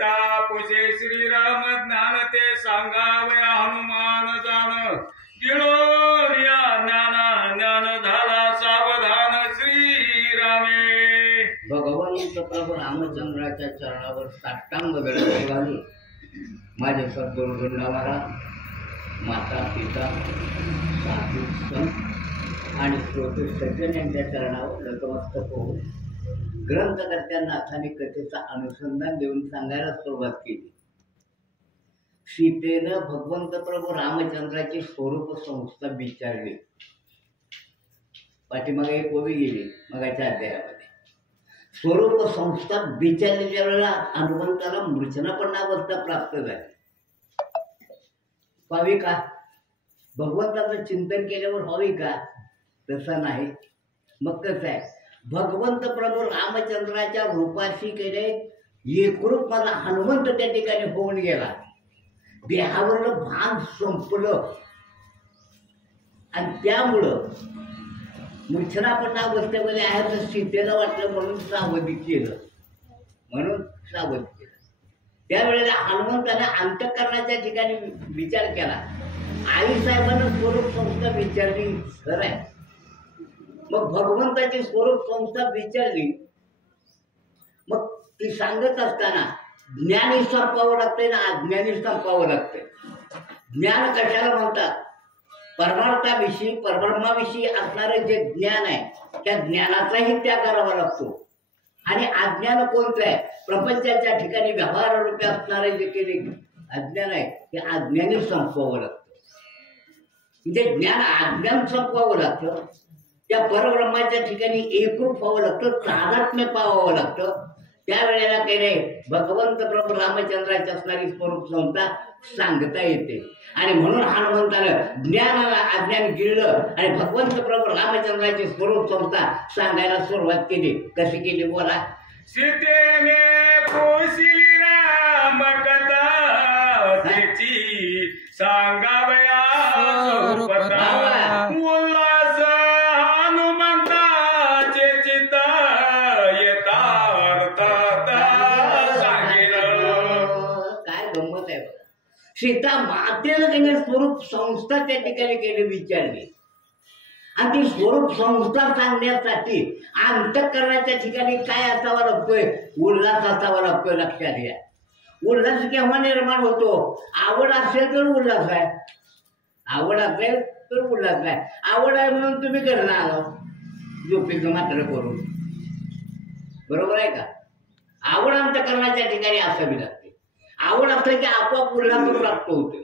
सीता पुषे श्रीराम ज्ञान ते सांगावे हनुमान जाण गिळोनिया ज्ञान ज्ञान झाला सावधान श्रीरामे। भगवंत प्रभू रामचंद्राच्या चरणावर साष्टांग दंड घालून माझे सद्गुरू गंडावारा माता पिता साधू संत आणि श्रोते सज्जन यांच्या चरणावर नतमस्तक होऊन ग्रंथकर्त्यांना नाथाने कथेचा अनुसंधान देऊन सांगायला सुरुवात केली। सीतेनं भगवंत प्रभू रामचंद्राची स्वरूप संस्था विचारली। पाठीमागे एक ओवी गेली मगाच्या अध्यायामध्ये। स्वरूप संस्था विचारलेल्या वेळेला हनुमंताला मूर्छनापन्नावस्था प्राप्त झाली। व्हावी का? भगवंताचं चिंतन केल्यावर व्हावी का? तसं नाही। मग कसं आहे, भगवंत प्रभू रामचंद्राच्या रूपाशी केले एकरूप मला हनुमंत त्या ठिकाणी होऊन गेला। देहावरलं भान संपलं आणि त्यामुळं मूर्छनापन्नावस्थेमध्ये आहे तर सीतेला वाटलं म्हणून सावधी केलं, म्हणून सावध केलं। त्यावेळेला हनुमंताने अंतःकरणाच्या ठिकाणी विचार केला। आईसाहेबांना स्वरूप संस्था विचारली खरं आहे, मग भगवंताची स्वरूप संस्था विचारली, मग ती सांगत असताना ज्ञानी संपावं लागतंय ना अज्ञानी संपावं लागतंय। ज्ञान कशाला म्हणतात? परमार्थाविषयी परब्रह्माविषयी असणारं जे ज्ञान आहे त्या ज्ञानाचाही त्याग करावा लागतो। आणि अज्ञान कोणतं आहे? प्रपंचाच्या ठिकाणी व्यवहार रूपे असणारे जे केले अज्ञान आहे ते अज्ञानी संपवावं लागतं। म्हणजे ज्ञान अज्ञान संपवावं लागतं, त्या परब्रह्माच्या ठिकाणी एकरूप व्हावं लागतं, तादात्म्य पावावं लागतं। त्यावेळेला काही नाही भगवंत प्रभू रामचंद्राची असणारी स्वरूप संस्था सांगता येते। आणि म्हणून हनुमंतानं ज्ञानाला अज्ञान गिळलं आणि भगवंत प्रभू रामचंद्राची स्वरूप संस्था सांगायला सुरुवात केली। कशी केली बोला? सीतेने पोसिली राम कथा त्याची सांगावया स्वरूपता उल्हास हनुमंताचे चित्त सीता मातेला त्यांनी स्वरूप संस्था त्या ठिकाणी केली विचारली। आणि ती स्वरूप संस्था सांगण्यासाठी अंतःकरणाच्या ठिकाणी काय असावा लागतोय? उल्हास असावा लागतोय। लक्षात घ्या, उल्हास केव्हा निर्माण होतो? आवड असेल तर उल्हास आहे, आवड असेल तर उल्हास आहे। आवड आहे म्हणून तुम्ही करणं आलो झोपेचं मात्र करून, बरोबर आहे का? आवड अंतःकरणाच्या ठिकाणी असावी लागते। आवड असलं की आपोआप उल्हास प्राप्त होते।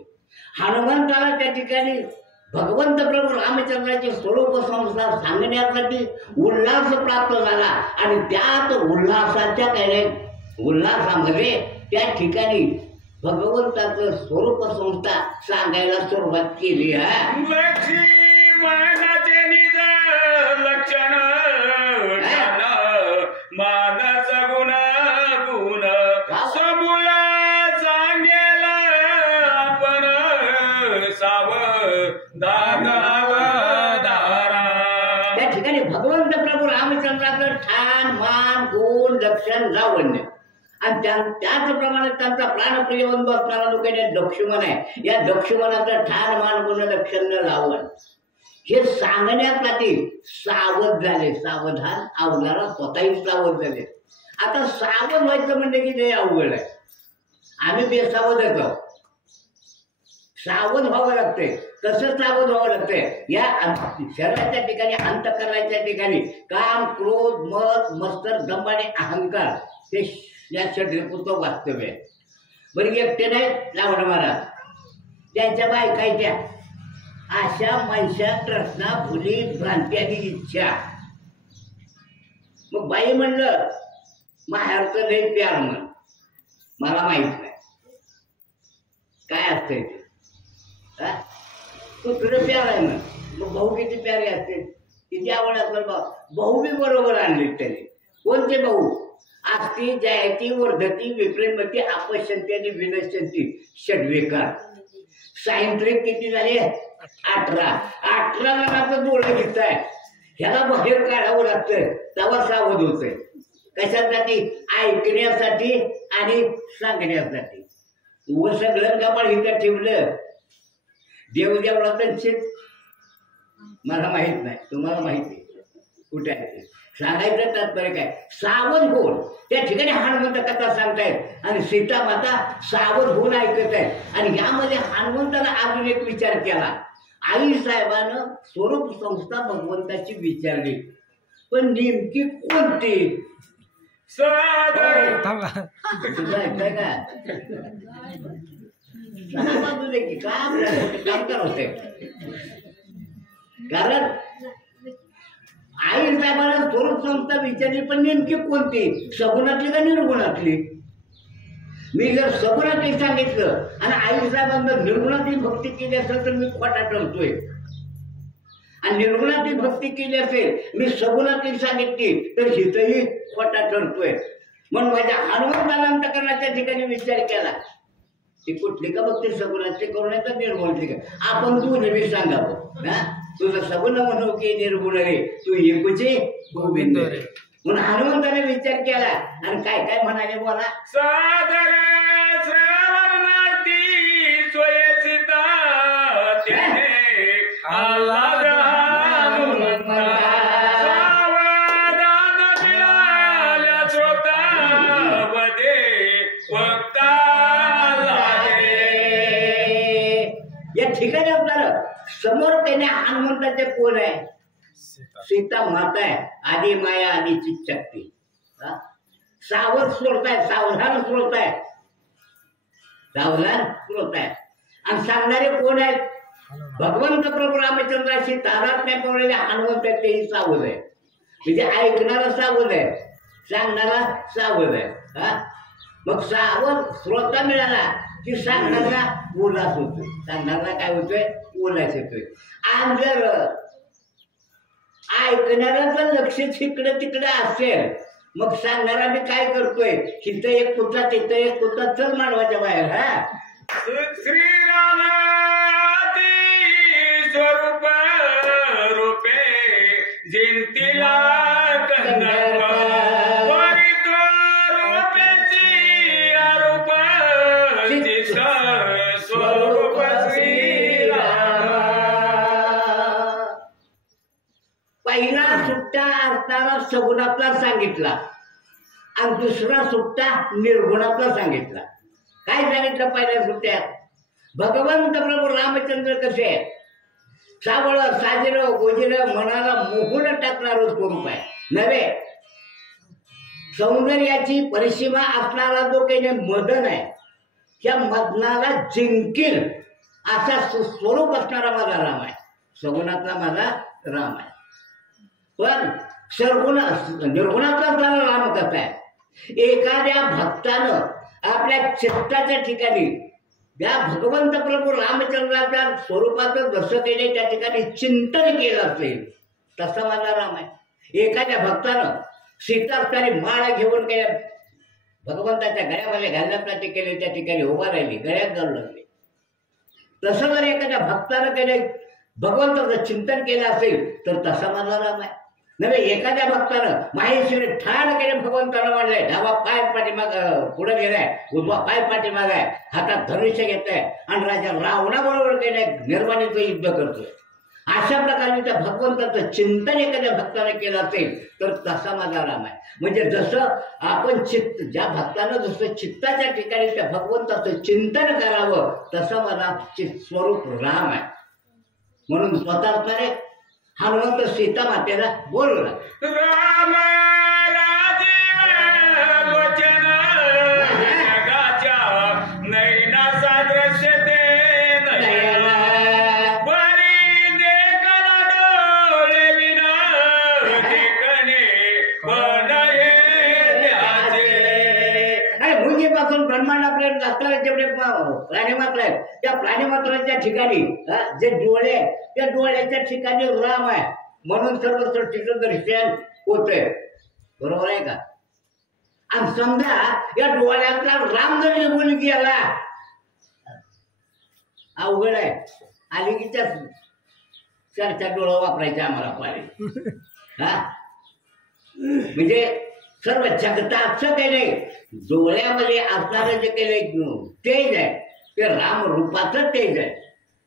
हनुमंताला त्या ठिकाणी भगवंत प्रभू रामचंद्राची स्वरूप संस्था सांगण्यासाठी उल्हास प्राप्त झाला आणि त्यात उल्हासाच्या उल्हासामध्ये त्या ठिकाणी भगवंताचं स्वरूप संस्था सांगायला सुरुवात केली आहे। लक्ष्मणाचे निज लक्षण मानस गुण गुण समूळ सांगेला आपण सावधान अवधारा। त्या ठिकाणी भगवंत प्रभू रामचंद्राचं ठाण मान गुण लक्षण लावण्य आणि त्याचप्रमाणे त्यांचा प्राणप्रिय बंधू असणारा जो काही लक्ष्मण आहे, या लक्ष्मणाचं ठाण मान गुण लक्षण लावण हे सांगण्यासाठी सावध झाले। सावधान अवधारा स्वतःही सावध झाले। आता सावध व्हायचं म्हणजे की लय अवघड आहे, आम्ही बेसावधच आहोत। सावध व्हावं लागतंय। कसं सावध व्हावं लागतंय? या शरीराच्या ठिकाणी अंतःकरणाच्या ठिकाणी काम क्रोध मद मत्सर दंभ आणि अहंकार हे या षड्रिपुत्र वास्तव्य आहे। बरं एकटे नाही रावण महाराज, त्यांच्या बायकायच्या आशा मनशा तृष्णा फुली भ्रांती आणि इच्छा। मग बाई म्हणलं माहेरचं लय प्यार म्हण, मला माहित नाही काय असतंय ते। तू तुझं प्यार आहे म्हण, मग भाऊ किती प्यारे असते, किती आवड असेल भाऊ बी बरोबर आणले त्याने। कोणते भाऊ? आस्ती जयती वर्धती विप्रेमती अपश्यंती आणि विनश्यंती षड्विकार। सायंत्रिक किती झाले? 18 जणांचं डोळं घेत आहे, ह्याला बाहेर काढावं लागतंय तेव्हा सावध होतंय। कशासाठी? ऐकण्यासाठी आणि सांगण्यासाठी व सगळं कपाळ इथं ठेवलं देव देवळात शेत मला माहित नाही तुम्हाला माहिती आहे कुठे आहे ते सांगायचं तात्पर्य काय सावध होऊन त्या ठिकाणी हनुमंत कथा सांगतायत आणि सीता माता सावध होऊन ऐकत आहेत आणि यामध्ये हनुमंतानं अजून एक विचार केला आई साहेबानं स्वरूप संस्था भगवंताची विचारली पण नेमकी कोणती सादर तुझं ऐकताय का बाजू दे की काम होते कारण आई साहेबांना स्वरूप संस्था विचारली पण नेमकी कोणती सगुणातली का निर्गुणातली मी जर सगुणातली सांगितलं आणि आई साहेबांना निर्गुणातली भक्ती केली असेल तर मी खोटा ठरतोय आणि निर्गुणातली भक्ती केली असेल मी सगुणातली सांगितली तर हिथही खोटा ठरतोय म्हणून माझ्या हनुमंताला अंतःकरणाच्या ठिकाणी विचार केला ती कुठली का बघते सगुणातली करू नये तर निर्गुणातली का आपण तू नेहमी सांगावं ना तुझं सगुण म्हणू की निर्गुण रे तू एकूचे गोविंद रे म्हणून हनुमंताने विचार केला आणि काय काय म्हणाले बोला सादर श्रवणार्थी स्वयसिता तेने आलाद हनुमंता सावधान मिळाल्या श्रोतावदे वक्ता लागे या ठिकाणी आपल्याला समोर त्याने हनुमंताचे कोण आहे सीता माता आहे आधी माया आधीची शक्ती सावध स्रोत आहे सावधान स्रोत आहे सावधान स्रोत आहे आणि सांगणारे कोण आहेत भगवंत प्रभू रामचंद्राशी तादात्म्य पावलेले हनुमंत तेही सावध आहे म्हणजे ऐकणारा सावध आहे सांगणारा सावध आहे हा मग सावध श्रोता मिळाला की सांगणारा उल्हास होतोय सांगणारा काय होतोय उल्हास येतोय आणि जर ऐकणाऱ्याचं लक्ष तिकडे तिकडे असेल मग सांगणारा मी काय करतोय तिथं एक कुठला तिथं एक कुठला चल मानवाच्या बाहेर हा श्रीराम स्वरूप रूपे जिंतीला गंधर्व वरित रूपेची आरूप स्वरूप श्रीराम पहिला सुट्टा अर्थाला सगुणातला सांगितला आणि दुसरा सुट्टा निर्गुणातला सांगितला काय सांगितलं पहिल्या सुट्ट्यात भगवंत प्रभू रामचंद्र कसे आहेत सावळ साजरं गोजिरं मनाला मोहून टाकणारं स्वरूप आहे नव्हे सौंदर्याची परिसीमा असणारा जो काही मदन आहे त्या मदनाला जिंकील असा स्वरूप असणारा माझा राम आहे सगुणातला माझा राम आहे पण सर्वगुण निर्गुणाचा असणारा राम कसा आहे एखाद्या भक्तानं आपल्या चित्ताच्या ठिकाणी या भगवंत प्रभू रामचंद्राच्या स्वरूपाचं जसं केले त्या ठिकाणी चिंतन केलं असेल तसा माझा राम आहे एखाद्या भक्तानं सीतास्थानी माळ घेऊन काय भगवंताच्या गळ्यामध्ये घालण्यासाठी केले त्या ठिकाणी उभा राहिली गळ्यात घालू लागले तसं जर एखाद्या भक्तानं केले भगवंताचं चिंतन केलं असेल तर तसा माझा राम आहे नव्हे एखाद्या भक्तानं माहेश्वरी ठाण केले भगवंतानं मांडलंय डावा पाय पाठीमाग पुढे गेलाय उजवा पाय पाठीमाग आहे हातात धनुष्य घेत आहे आणि राजा रावणाबरोबर केलंय निर्वाणीचं युद्ध करतोय अशा प्रकारे त्या भगवंताचं चिंतन एखाद्या भक्तानं केलं असेल तर तसा माझा राम आहे म्हणजे जसं आपण चित्त ज्या भक्तानं जसं चित्ताच्या ठिकाणी त्या भगवंताचं चिंतन करावं तसं माझा स्वरूप राम आहे म्हणून स्वतः असणारे हनुमंत सीता मातेला बोलवला राम राजीव लोचन जगाच्या नैना सादृश्य ते नयन बरी देखना डोळे विना देखणे पण हे द्याचे आणि मुंगीपासून ब्रह्मांडापर्यंत असणारे जेवढे प्राणीमात्र आहेत त्या प्राणीमात्राच्या ठिकाणी जे डोळे आहेत त्या डोळ्याच्या ठिकाणी राम आहे म्हणून सर्व सृष्टीचं दर्शन होतंय बरोबर आहे का आणि समजा या डोळ्यातला राम जर निघून गेला अवघड आहे आलिकीच्या चार चार डोळा वापरायचे आम्हाला पाहिजे हा म्हणजे सर्व जगताचं काही नाही, डोळ्यामध्ये असणारं जे काही तेज आहे ते राम रूपाचं तेज आहे,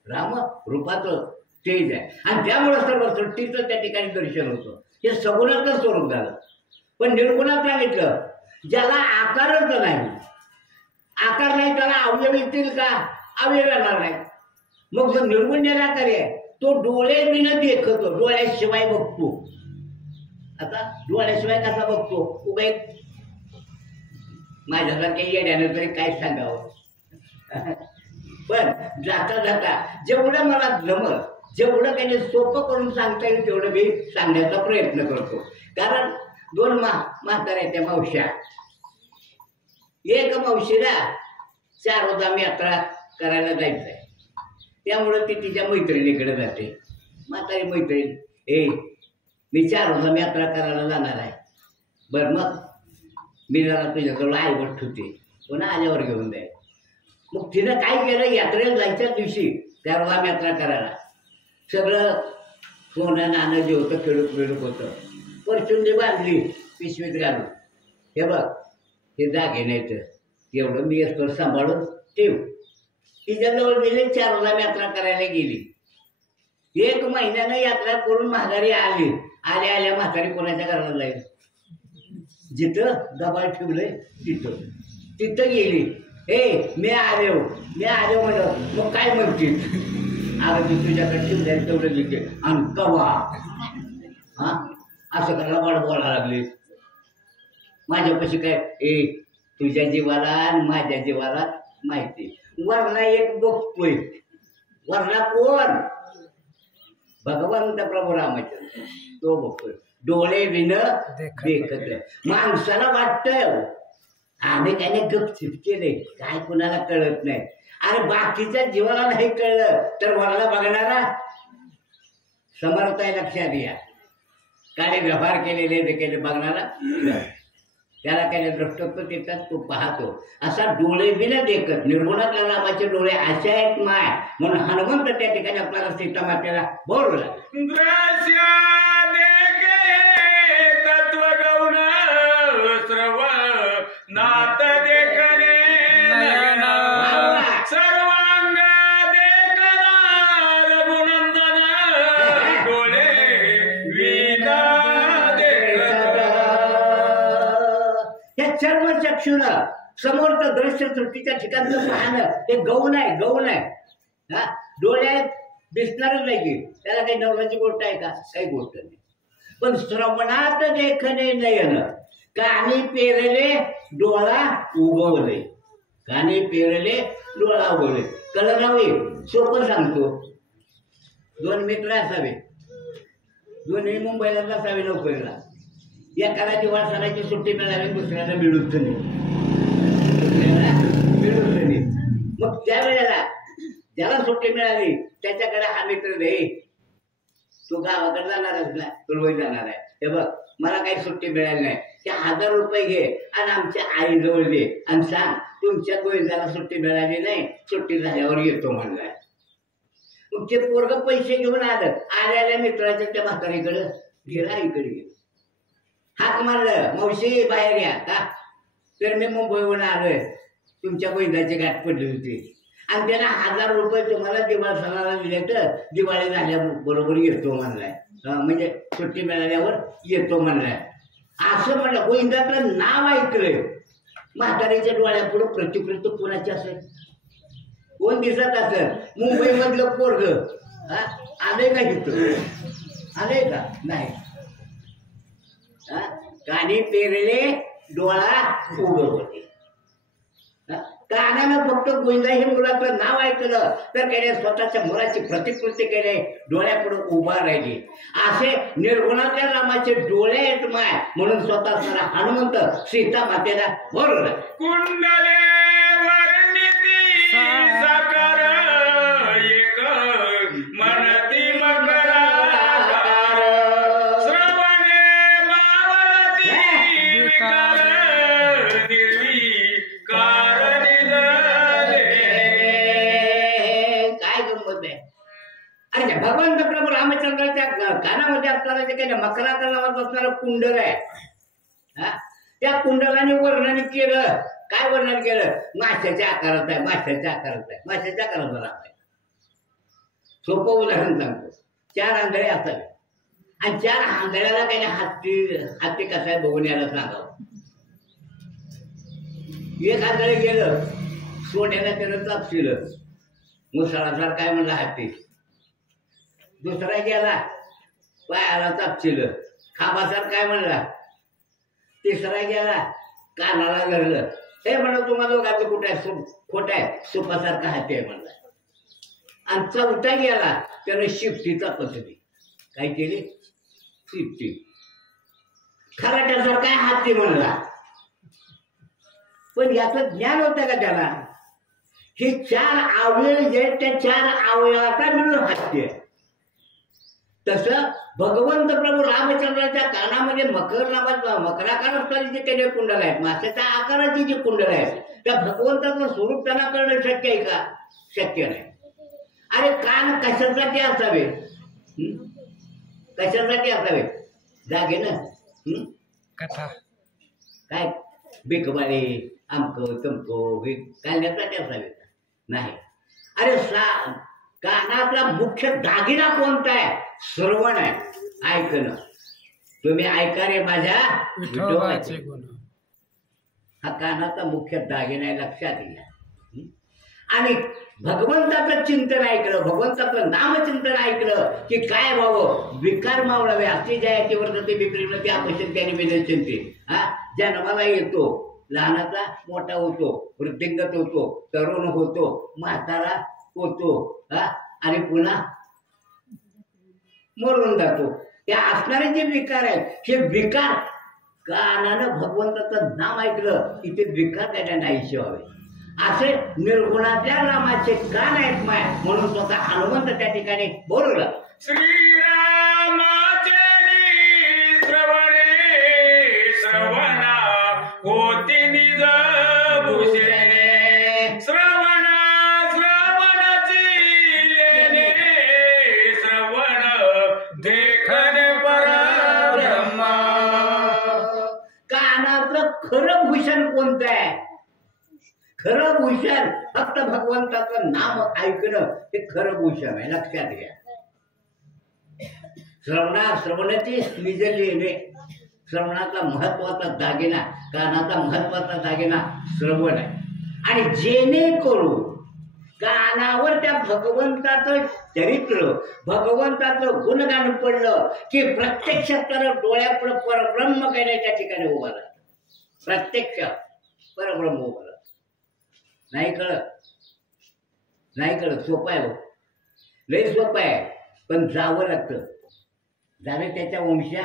राम रूपाचं तेज आहे. आणि त्यामुळे सर्व सृष्टीचं त्या ठिकाणी दर्शन होतं. हे सगुणाचं स्वरूप झालं. पण निर्गुणात सांगितलं ज्याला आकारच नाही, आकार नाही त्याला अवयव येतील का? अवयव येणार नाही. मग जो निर्गुण निराकार आहे तो डोळे विना देखतो, डोळ्याशिवाय बघतो. आता डोळ्याशिवाय कसा बघतो? उभे माझ्यासारख्या येण्यानं तरी काय सांगावं. पण जाता जाता जेवढं मला जमलं, जेवढं काही सोपं करून सांगता येईल तेवढं मी सांगण्याचा प्रयत्न करतो. कारण दोन म्हाताऱ्या त्या मावश्या, एक मावशीला चारोधाम यात्रा करायला जायचंय, त्यामुळं ती तिच्या मैत्रिणीकडे जाते. म्हातारी मैत्रीण, मी चारोधाम यात्रा करायला जाणार आहे, बरं मग मी जरा तुझ्याजवळ आईवट होते, पुन्हा आल्यावर घेऊन जाईल. मग तिनं काय केलं, यात्रेला जायच्या दिवशी चारोधाम यात्रा करायला सगळं सोनं नाणं जे होतं खेळूक बिळूक होतं, परचुंडी बांधली पिशवीत घालून. हे बघ हे जागे नाही तर एवढं मी असतो सांभाळून ठेव. तिच्याजवळ गेले, चारोधाम यात्रा करायला गेली. 1 महिन्यानं यात्रा करून माघारी आली. आल्या आल्या म्हातारी कोणाच्या घराला जाईल? जिथं दबाळ ठेवलंय तिथं गेली. मी आलो म्हणलं. मग काय म्हणतील? अगं मी तुझ्याकडे ठेवलं तेवढं लिखे आणि कवा हा असं करायला वाढ बोलायला लागले. माझ्यापाशी काय तुझ्या जीवाला आणि माझ्या जीवाला माहिती. वरला एक बघतोय, वरला कोण? भगवान प्रभू रामचंद्र, तो बघतोय. डोळे विन देखत. माणसाला वाटतंय आम्ही काही नाही गपचिप केले, काय कुणाला कळत नाही. अरे बाकीच्या जीवाला नाही कळलं तर वरला बघणारा समर्थ आहे, लक्षात घ्या. काय व्यवहार केलेले केले बघणारा त्याला काही दृष्टत्व देतात, तो पाहतो. असा डोळे बिना देखत निर्गुणातल्या रामाचे डोळे असे आहेत माय, म्हणून हनुमंत त्या ठिकाणी आपल्याला सीता मातेला बोलला. दृश्य देखे तत्व गौण श्रव नाथ देखणे नयन सर्वांग देखना रघुनंदन डोळे विना चक्षुला समोरचं दृश्य सृष्टीच्या ठिकाणचं पाहणं हे गौण आहे, गौण आहे. हा डोळ्यात दिसणारच नाही की त्याला काही नवऱ्याची गोष्ट आहे का? काही गोष्ट नाही. पण श्रवणात देखणे नयन, कानी पेरले डोळा उगवले, कानी पेरले डोळा उगवले. कळलं ना? सोपं सांगतो. 2 मित्र असावे, दोन्ही मुंबईला नसावे नोकरीला. एकाला दिवसाची सुट्टी मिळावी, दुसऱ्याला मिळूच नाही, मग त्यावेळेला ज्याला सुट्टी मिळाली त्याच्याकडे हा मित्र दे, तू गावाकडे जाणारच ना, तुळवई जाणार आहे, हे बघ मला काही सुट्टी मिळाली नाही, ते 1000 रुपये घे आणि आमच्या आईजवळ दे आणि सांग तुमच्या गोविंदाला सुट्टी मिळाली नाही, सुट्टी झाल्यावर येतो म्हणलाय. मग ते पोरग पैसे घेऊन आलं. आल्या मित्राच्या त्या म्हातारीकडे गेला, आईकडे गेला. हाक मारलं, मावशी बाहेर या का? तर मी मुंबईहून आलोय, तुमच्या गोविंदाची गाठ पडली होती आणि त्याला 1000 रुपये तुम्हाला दिवाळी सणाला दिले तर दिवाळी झाल्याबरोबर येतो म्हणलाय, म्हणजे सुट्टी मिळाल्यावर येतो म्हणलाय. असं म्हणलं. गोविंदाचं नाव ऐकलंय. म्हातारीच्या डोळ्यापुढं प्रतिकृती कोणाची असेल? कोण दिसत असेल? मुंबईमधलं पोरग आलंय का इथं? आलंय का? नाही. कानी पेरले डोळा उगवले. कानानं फक्त गोविंदा हे मुलाचं नाव ऐकलं तर त्याने स्वतःच्या मुलाची प्रतिकृती केली, डोळ्यापुढे उभा राहिली. असे निर्गुणाच्या रामाचे डोळे आहेत माय, म्हणून स्वतः सारा हनुमंत सीता मातेला बोलला. कुंडले वर्णिती साकार एक मनती मकरा श्रवणे मावळती विकार निर्विकार निधले. काय गंमत आहे? अरे भगवान प्रभू रामचंद्राच्या कानामध्ये असणारा जे काही मकराचा नावाचं असणारं कुंडल आहे, त्या कुंडलाने वर्णन केलं. काय वर्णन केलं? माशाच्या आकारात आहे, माशाच्या आकारात आहे, माशाच्या आकारात आहे. सोपं उदाहरण सांगतो. 4 आंधळे असावे आणि 4 आंधळ्याला काही हत्ती कसा आहे बघून यायला सांगावं. एक आंधळे गेलं, सोन्याला त्यानं चापशिलं, मुसळासार काय म्हणला हत्ती. दुसरा गेला, पायाला चापशिलं, खांबासार काय म्हणला. तिसरा गेला, कानाला धरलं. हे म्हणलं तुम्हाला दोघांचं कुठं आहे, खोट आहे, सुपासारखा हत्ती आहे म्हणला. आणि चौथा गेला, त्यानं शिफ्टीचा पसली. काय केली? शिफ्टी. खराट्यासारखा हत्ती म्हणला. पण याचं ज्ञान होतं का त्याला? हे 4 अवयव जे त्या 4 अवयवाचा मिळून हत्ती आहे. तसं भगवंत प्रभू रामचंद्राच्या कानामध्ये मकर नावाचा मकराकार असणारी जे काही कुंडल आहेत, माशाच्या आकाराची जी कुंडल आहेत, त्या भगवंताचं स्वरूप त्यांना करणं शक्य आहे का? शक्य नाही. अरे कान कशासाठी असावे? कशासाठी असावे? जागे ना कथा काय बेकबारे आमक तमक हे घालण्यासाठी असावे नाही. अरे कानाचा मुख्य दागिना कोणता आहे? श्रवण आहे, ऐकणं. तुम्ही ऐका रे माझ्या विठोबाचे गुण. हा कानाचा मुख्य दागिना आहे, लक्षात घ्या. आणि भगवंताचं चिंतन ऐकलं, भगवंताचं नामचिंतन ऐकलं की काय व्हावं? विकार मावळावे. असे ज्या याच्यावर ते विपरीत ते अपश्यन त्याने विनंती. हा जन्माला येतो, लहानाचा मोठा होतो, वृद्धिंगत होतो, तरुण होतो, म्हातारा होतो, हा आणि पुन्हा मरून जातो. या असणारे जे विकार आहेत, हे विकार कानानं भगवंताचं नाम ऐकलं की ते विकार त्याच्या नाहीसे व्हावे. असे निर्गुणाच्या रामाचे कान आहेत माय, म्हणून स्वतः हनुमंत त्या ठिकाणी बोलवलं. श्रीरामाचे श्रवणे श्रवणा होती निज भूषणे. श्रवण श्रवणाची लेणे श्रवण देखन परब्रह्मा. कानाचं खरं भूषण कोणतं आहे? खरं भूषण फक्त भगवंताचं नाम ऐकणं हे खरं भूषण आहे, लक्षात घ्या. श्रवणाची निज लेणे. श्रवणाचा महत्वाचा दागिना, कानाचा महत्वाचा दागिना श्रवण आहे. आणि जेणेकरून कानावर त्या भगवंताचं चरित्र, भगवंताचं गुणगान पडलं की प्रत्यक्षात तर डोळ्यापुढे परब्रह्म काय त्या ठिकाणी उभा राहतं. प्रत्यक्ष परब्रह्म उभा राहतं. नाही कळत सोपं आहे, लय सोपं आहे, पण जावं लागतं. जावे त्याच्या वंशा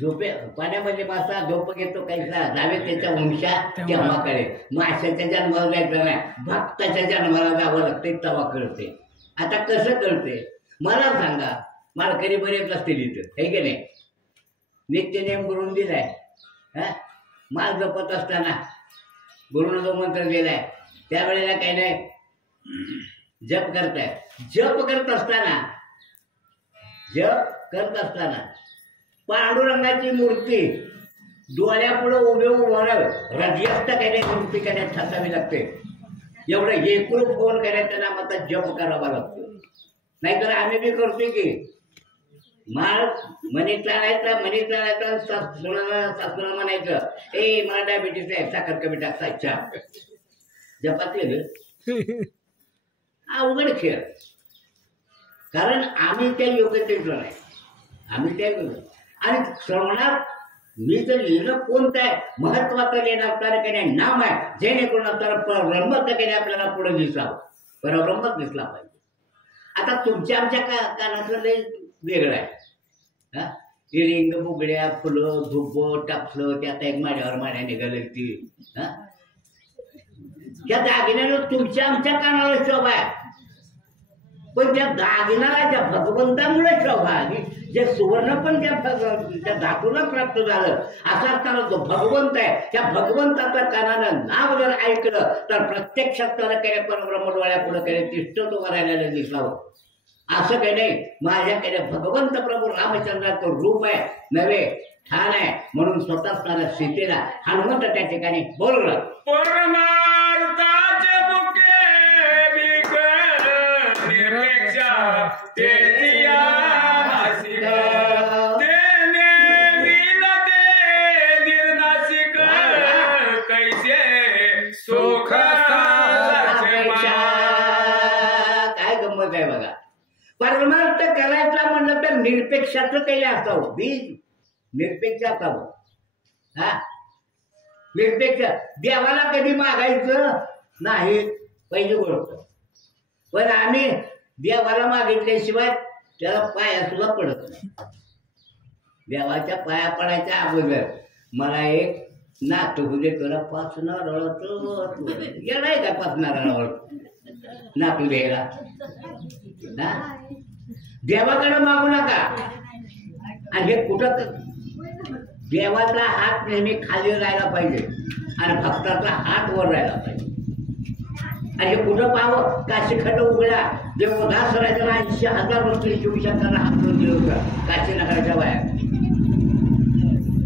झोपे पाण्यामध्ये मासा झोप घेतो कैसा, जावे त्याच्या वंशा तेव्हा कळे. माशाच्या जन्माला जायचं नाही, भक्ताच्या जन्माला जावं लागते तेव्हा कळते. आता कसं कळते मला सांगा. मालकरी बरेच असतील इथं, हे की नाही? नित्यनेम करून दिलाय. हा माल जपत असताना गुरुनं जो मंत्र दिलाय त्यावेळेला काही नाही जप करताय. जप करत असताना पांडुरंगाची मूर्ती डोळ्यापुढे उभं हृदयस्थ काही मूर्ती करण्यात ठसावी लागते. एवढं एकूण फोन करण्यात त्या नामाचा जप करावा लागतो. नाहीतर आम्ही बी करतोय की माळ मनी चालायचा सासूला म्हणायचं, ए मला डायबिटीस आहे, साखर कमी टाकायच्या. जपात केलं अवघड खेळ. कारण आम्ही त्या योग्यतेचं नाही, आम्ही त्या आणि श्रवणात मी जर लिहिलं कोणतं आहे महत्वाचं लिहिणं असणारं काही नाही नाम आहे, जेणेकरून असणारा परब्रह्मच काही आपल्याला पुढे दिसावं, परब्रह्मच दिसला पाहिजे. आता तुमच्या आमच्या कानातलं लय वेगळं आहे. हा रिंग बुगड्या फुलं धुपं टापलं त्यात एक माड्या निघालं ती. हा त्या दागिन्यानं तुमच्या आमच्या कानाला शोभा आहे, पण त्या दागिनाला त्या भगवंतामुळे शोभा आली. जे सुवर्ण पण त्या धातूला प्राप्त झालं. असा असताना जो भगवंत आहे त्या भगवंताचं कानानं नाव जर ऐकलं तर प्रत्यक्षात त्याला काही परब्रह्म डोळ्यापुढं काही तिष्ठत उभं राहिलेलं दिसावं. असं काही नाही. माझ्याकडे भगवंत प्रभू रामचंद्राचं रूप आहे नव्हे, ठाण आहे म्हणून स्वतः असणाऱ्या सीतेला हनुमंत त्या ठिकाणी बोलवलं. परमार्थाचे मुके बिक निरपेक्ष तेजिया नासिक तेने विन ते निर्नासिक कैसे सुख साचेमा. काय गंमत आहे बघा. परमार्थ करायचा म्हणलं तर निरपेक्षाचं काही असावं, बीज निरपेक्ष असावं. हा निरपेक्ष देवाला कधी मागायचं नाही पहिली गोष्ट. पण आम्ही देवाला मागितल्याशिवाय त्याला पाया सुद्धा पडत नाही. देवाच्या पाया पडायच्या अगोदर मला एक नातू म्हणजे तुला 5 नारळ येणार का 5 नारळ नातू द्यायला. देवाकडे मागू नका. आणि हे कुठं देवाचा हात नेहमी खाली राहायला पाहिजे आणि भक्ताचा हात वर राहायला पाहिजे. आणि हे कुठं पाहावं. काशीखंड उघडा जे उदास राहायचं ना 80,000 वर्ष शिवशंकरांना हातून दिलं होतं काशी नगराच्या बाहेर.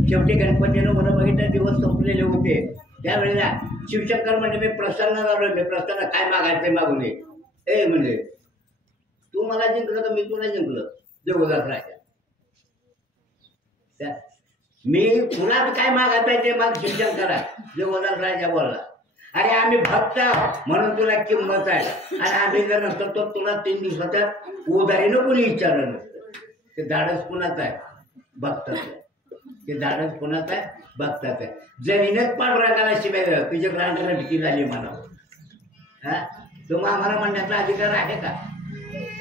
शेवटी गणपतीनं मला बघितलं दिवस संपलेले होते. त्यावेळेला शिवशंकर म्हणजे मी प्रसन्न झालो. मी प्रसन्न काय मागायचं मागू नये. ए म्हणजे तू मला जिंकलं तर मी तुला जिंकलं देवदास राजा. मी तुला काय मागायचं ते माग शिवशंकरा देवदास राजा बोलला. अरे आम्ही भक्त म्हणून तुला किंमत आहे आणि आम्ही जर नसतो तर तुला 3 दिवसाच्या उधारीनं कोणी विचारलं नसतं. ते धाडस कुणाचं आहे भक्ताचं. ते धाडस कुणाचं आहे भक्ताचं आहे. जमीनच पांडुरंगाला शिवाय तुझ्या ग्रांटाला भीती झाली म्हणावं. हा तुम्हाला आम्हाला म्हणण्याचा अधिकार आहे का.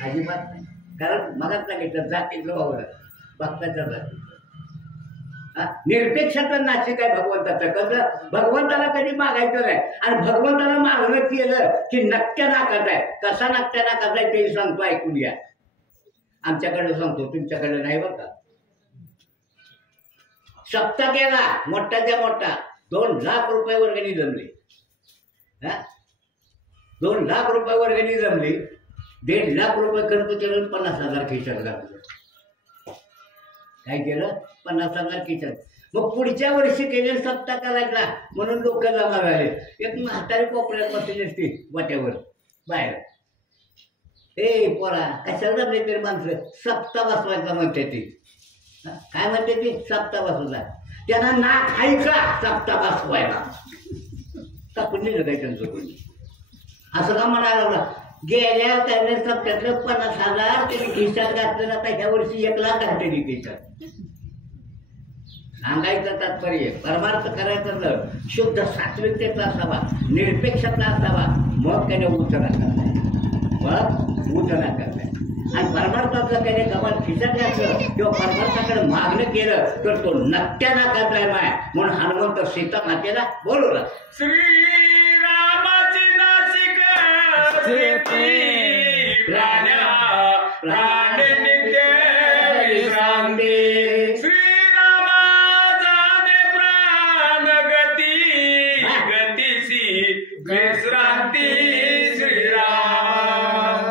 अजिबात नाही. कारण मगाच सांगितलं जातीतलं वावरं भक्ताच्या जाती. निरपेक्षाचं नाशिक आहे भगवंताचं. कसं भगवंताला कधी मागायचं नाही. आणि भगवंताला मागणं केलं की नक्क्या नाकात आहे. कसा नक्क्या नाकात आहे ते सांगतो ऐकून घ्या. आमच्याकडे सांगतो तुमच्याकडे नाही बरं का. सप्ताह केला मोठाच्या मोठा 2 लाख रुपये वर्गणी जमली. 2 लाख रुपये वर्गणी जमली. 1.5 लाख रुपये खर्च केलं 50,000 खिशात घातलं. काय केलं 50,000 खिशात. मग पुढच्या वर्षी केले सप्ताह करायचा म्हणून लोक जमा झाले. एक म्हातारी कोपऱ्यात बसली असती वाट्यावर बाहेर. ए पोरा कशाला जमले तरी माणसं सप्ताह बसवायचा म्हणते ती. काय म्हणते ती सप्ताह बसवला. त्यांना नाक आहे का सप्ताह बसवायला. टाकून दिलं काय त्यांचं कोणी असं का म्हणायला लागला. गेल्या त्याने सप्त्यातले 50,000 त्यांनी खिशात घातलं. आता ह्या वर्षी 1 लाख घातले खिशात. सांगायचं तात्पर्य परमार्थ करायचं तर शुद्ध सात्विकतेचा असावा निरपेक्षता असावा. मग त्याने उचना करताय. मग उचना करताय. आणि परमार्थाचं त्याने गमन खिशात घातलं किंवा परमार्थाकडे मागणं केलं तर तो नक्क्या नाकातलाय माय म्हणून हनुमंत सीता मातेला बोलवलं. श्रीरामाची नासिक प्राण नित्य विश्रांती. श्रीरामाचा प्राण गती गतीसी विश्रांती. श्रीराम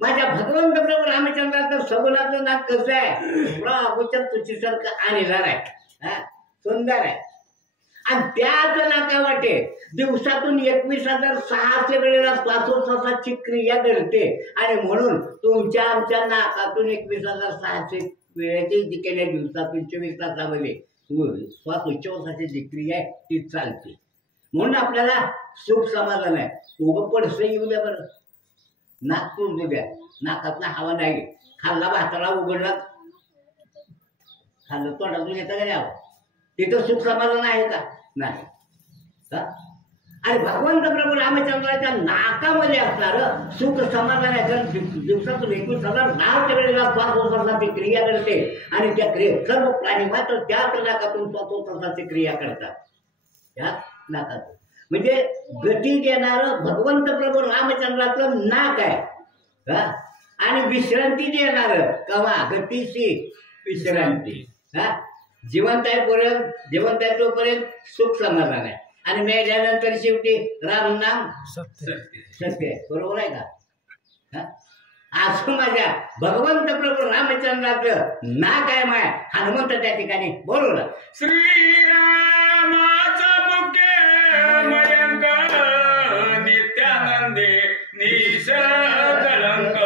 माझ्या भगवंत प्रभू रामचंद्राचं सगुणाचं नाक कसं आहे. प्रभूच्या तुझीसारखं आणणार आहे. सुंदर आहे. आणि त्याच नाका वाटे दिवसातून 21,600 वेळेला श्वासोच्छ्वासाची क्रिया घडते. आणि म्हणून तुमच्या आमच्या नाकातून 21,600 वेळेची जी केल्या दिवसातून 24 तासामध्ये श्वासोच्छ्वासाची जी क्रिया आहे ती चालते. म्हणून आपल्याला सुख समाधान आहे. उगं पडसं येऊ द्या बरं. नाक तुळजू द्या. नाकातला हवा नाही. खाल्ला भाताला उघडला खाल्लं तोंडातून येतं का द्यावं. तिथं सुख समाधान आहे का नाही. आणि भगवंत प्रभू रामचंद्राच्या नाकामध्ये असणार सुख समाधान आहे. दिवसातून 21,000 वेळेला श्वासोच्छ्वासाची क्रिया करते. आणि त्या क्रियेत सर्व प्राणी मात्र त्याच नाकातून श्वासोच्छ्वासाची क्रिया करतात. त्याच नाकातून म्हणजे गती देणारं भगवंत प्रभू रामचंद्राचं नाक आहे. आणि विश्रांती देणारं कवा गतीशी विश्रांती. जिवंत आहे तोपर्यंत सुख समाधान आहे. आणि मेल्यानंतर शेवटी राम नाम सत्य आहे. बरोबर आहे का. असं माझ्या भगवंत प्रभू रामचंद्राचं ना काय माय हनुमंत त्या ठिकाणी बोलवलं. श्रीरामाचा मुख्य मयंक नित्यानंदे निष्कलंक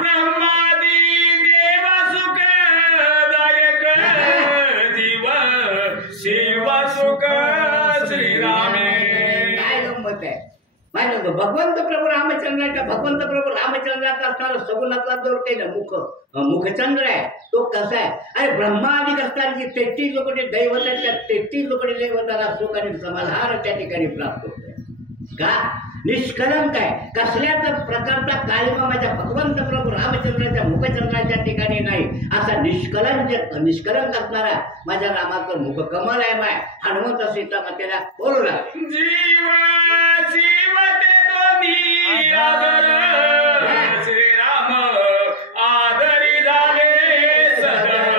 ब्रह्मादी देव सुखदायक जीव शिव सुख श्रीरामे. काय गंमत आहे माझ्या भगवंत प्रभू रामचंद्राचा असणारा सगुणातला जो काही ना मुखचंद्र आहे तो कसा आहे. अरे ब्रह्मादिक असणारी 33 लोकटे दैवत आहेत, त्या 33 लोकटे दैवताला सुख आणि समाधान त्या ठिकाणी प्राप्त होत आहे. का निष्कलंक आहे, कसल्याच प्रकारचा काळिमा माझ्या भगवंत प्रभू रामचंद्राच्या मुखचंद्राच्या ठिकाणी नाही. असा निष्कलंक असणारा माझ्या रामाचं मुखकमल आहे. माय हनुमंत सीता मातेला बोलू लागले. जीव शिव ते दोन्ही आदर श्रीराम आदरी झाले सदर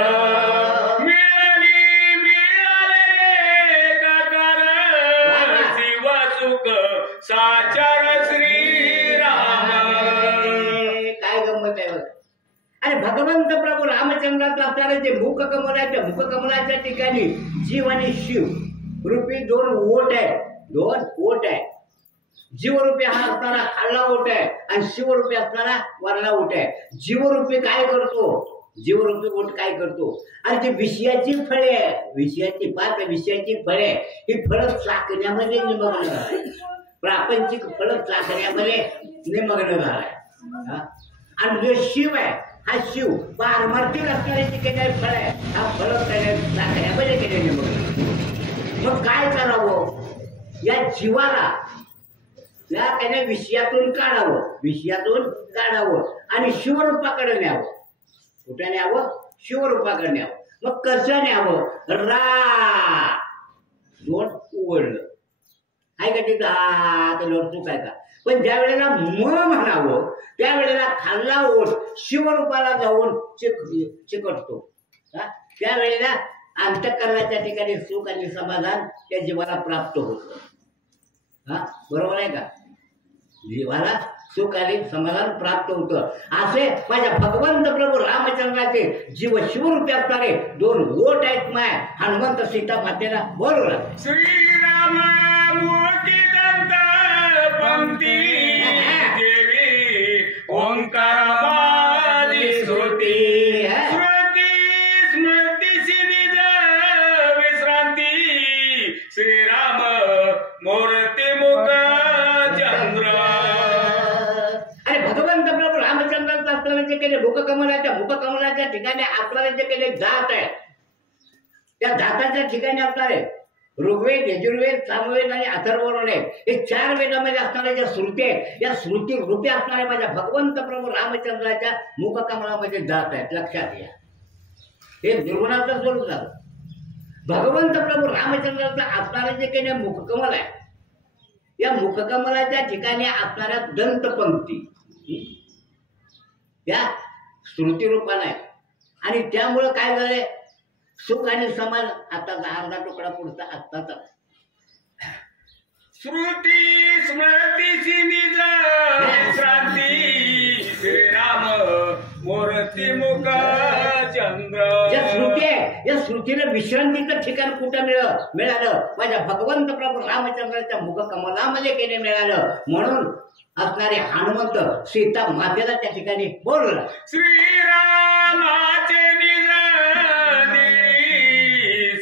मिळाले काकार शिव सुख साचार श्रीराम. काय गंमत आहे बघ. अरे भगवंत प्रभू रामचंद्राचं असणारे जे मुखकमल आहे त्या मुखकमलाच्या ठिकाणी जीव आणि शिव रूपी दोन ओठ आहे. जीवरूपी हा असणारा खाल्ला ओठ आहे आणि शिवरूपी असणारा वरला ओठ आहे. जीवरूपी काय करतो, जीवरूपी ओठ काय करतो. आणि जी विषयाची फळे आहे, विषयाची फळे ही फळं चाकण्यामध्ये निमग्न झाली. प्रापंचिक फळं चाकण्यामध्ये निमग्न झालाय. आणि जो शिव आहे हा शिव पारमार्थिक असणारे जे काही फळ आहे हा फळ चाकण्यामध्ये केले निमग्न. मग काय करावं, या जीवाला या त्याने विषयातून काढावं आणि शिवरूपाकडे न्यावं. कुठे न्यावं, शिवरूपाकडे न्यावं. मग कसं न्यावं, दोन उघडलं आहे का तिथं, आता चूक आहे का. पण ज्या वेळेला म्हणावं त्यावेळेला खाल्ला ओठ शिवरूपाला जाऊन चिकटतो. त्यावेळेला अंतःकरणाच्या ठिकाणी सुख आणि समाधान त्या जीवाला प्राप्त होतं. बरोबर आहे का. जीवाला सुख आणि समाधान प्राप्त होतं. असे माझ्या भगवंत प्रभू रामचंद्राचे जीव शिवरूपी असणारे दोन ओठ आहेत. माय हनुमंत सीता मातेला बोलवला. श्रीराम मोठी दंत पंक्ती देवी ओंकारवादी श्रुती स्मृतीशी निज विश्रांती श्रीराम मूर्ती मुख चंद्र. अरे भगवंत प्रभू रामचंद्राचं असणारे जे काही मुखकमलाच्या ठिकाणी असणारे जे काही जात आहे त्या जाताच्या ठिकाणी असणारे ऋग्वेद, यजुर्वेद, सामवेद आणि अथर्ववेद हे 4 वेदामध्ये असणाऱ्या ज्या श्रुती आहेत या श्रुती रूपी असणाऱ्या माझ्या भगवंत प्रभू रामचंद्राच्या मुखकमलामध्ये जात आहेत. लक्षात घ्या, हे निर्गुणाचं स्वरूप झालं. भगवंत प्रभू रामचंद्राचं असणारे जे काही मुखकमल आहे या मुखकमलाच्या ठिकाणी असणाऱ्या दंतपंक्ती या श्रुती रूपाने आहे. आणि त्यामुळं काय झालंय, सुख आणि समाज. आता अर्धा तुकडा पुढचा आत्ताचा श्रुती स्मृतीशी निज विश्रांती श्रीराम मूर्ती मुख चंद्र. ज्या श्रुती आहे या श्रुतीला विश्रांतीचं ठिकाण कुठं मिळालं, माझ्या भगवंत प्रभू रामचंद्राच्या मुखकमलामध्ये केले मिळालं. म्हणून असणारे हनुमंत सीता मातेला त्या ठिकाणी बोलला. श्रीरामाचे निज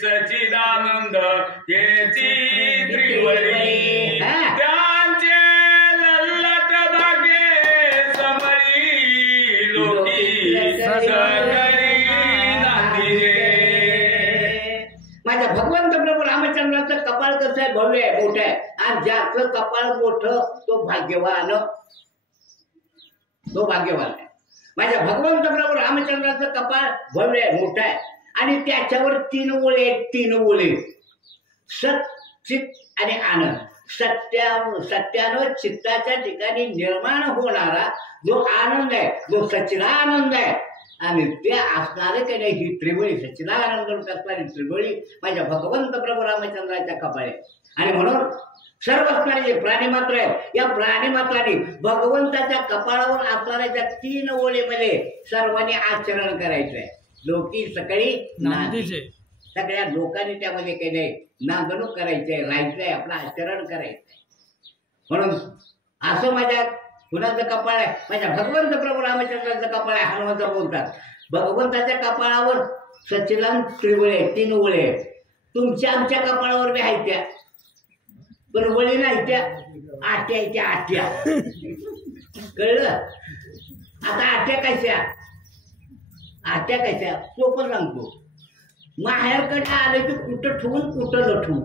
सचिदानंद याची त्रिवरी त्यांचे लल्लट भाग्ये समरी लोकी सकरी नांदिरे. माझ्या भगवंत प्रभू रामचंद्राचं कपाळ कसं आहे, भव्य आहे, मोठं आहे. आणि ज्याचं कपाळ मोठं तो भाग्यवान आहे. माझ्या भगवंत प्रभू रामचंद्राचं कपाळ भव्य आहे, मोठं आहे. आणि त्याच्यावर 3 ओळे सत, चित आणि आनंद. सत्यानं चित्ताच्या ठिकाणी निर्माण होणारा जो आनंद आहे, जो सच्चिदानंद आहे आणि ते असणारे काही नाही ही त्रिबळी सच्चिदानंद रूप असणारी त्रिबळी माझ्या भगवंत प्रभू रामचंद्राच्या कपाळे. आणि म्हणून सर्व असणारे जे प्राणी मात्र आहेत या प्राणी मात्राने भगवंताच्या कपाळावर असणाऱ्या त्या 3 ओळीमध्ये सर्वांनी आचरण करायचं आहे. लोकी सकाळी नांदीचे सगळ्या लोकांनी त्यामध्ये काही नाही नांदणूक करायचंय, राहायचंय, आपलं आचरण करायचंय. म्हणून असं माझ्या कुणाचं कपाळ आहे? माझ्या भगवंत प्रभू रामचंद्राचं कपाळ आहे. हनुमंत बोलतात भगवंताच्या कपाळावर सच्चिदानंद त्रिवळे 3 ओळे आहेत. तुमच्या आमच्या कपाळावर बी आहेत त्या, पण वळी नाही त्या, आट्या आहेत त्या, आट्या. कळलं? आता आट्या कशा? आट्या कशा सोपं सांगतो. माहेरकडे आलं की कुठं ठेवून कुठं न ठेवू,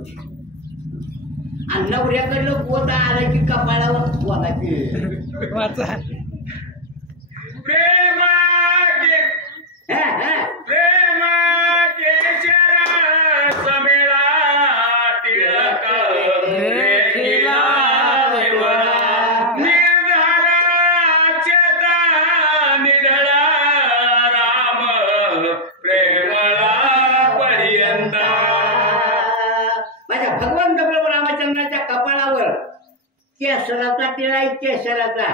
आणि नवऱ्याकडलं पोत आलं की कपाळावर पोताची वाचा प्रेमा प्रेमा केशर समेळा टिळक रेखिला देवळा निर्धारा चेता निधळा राम प्रेमळा पर्यंता. माझ्या भगवंत प्रभू रामचंद्राच्या कपाळावर केसराचा टिळा आहे, केसराचा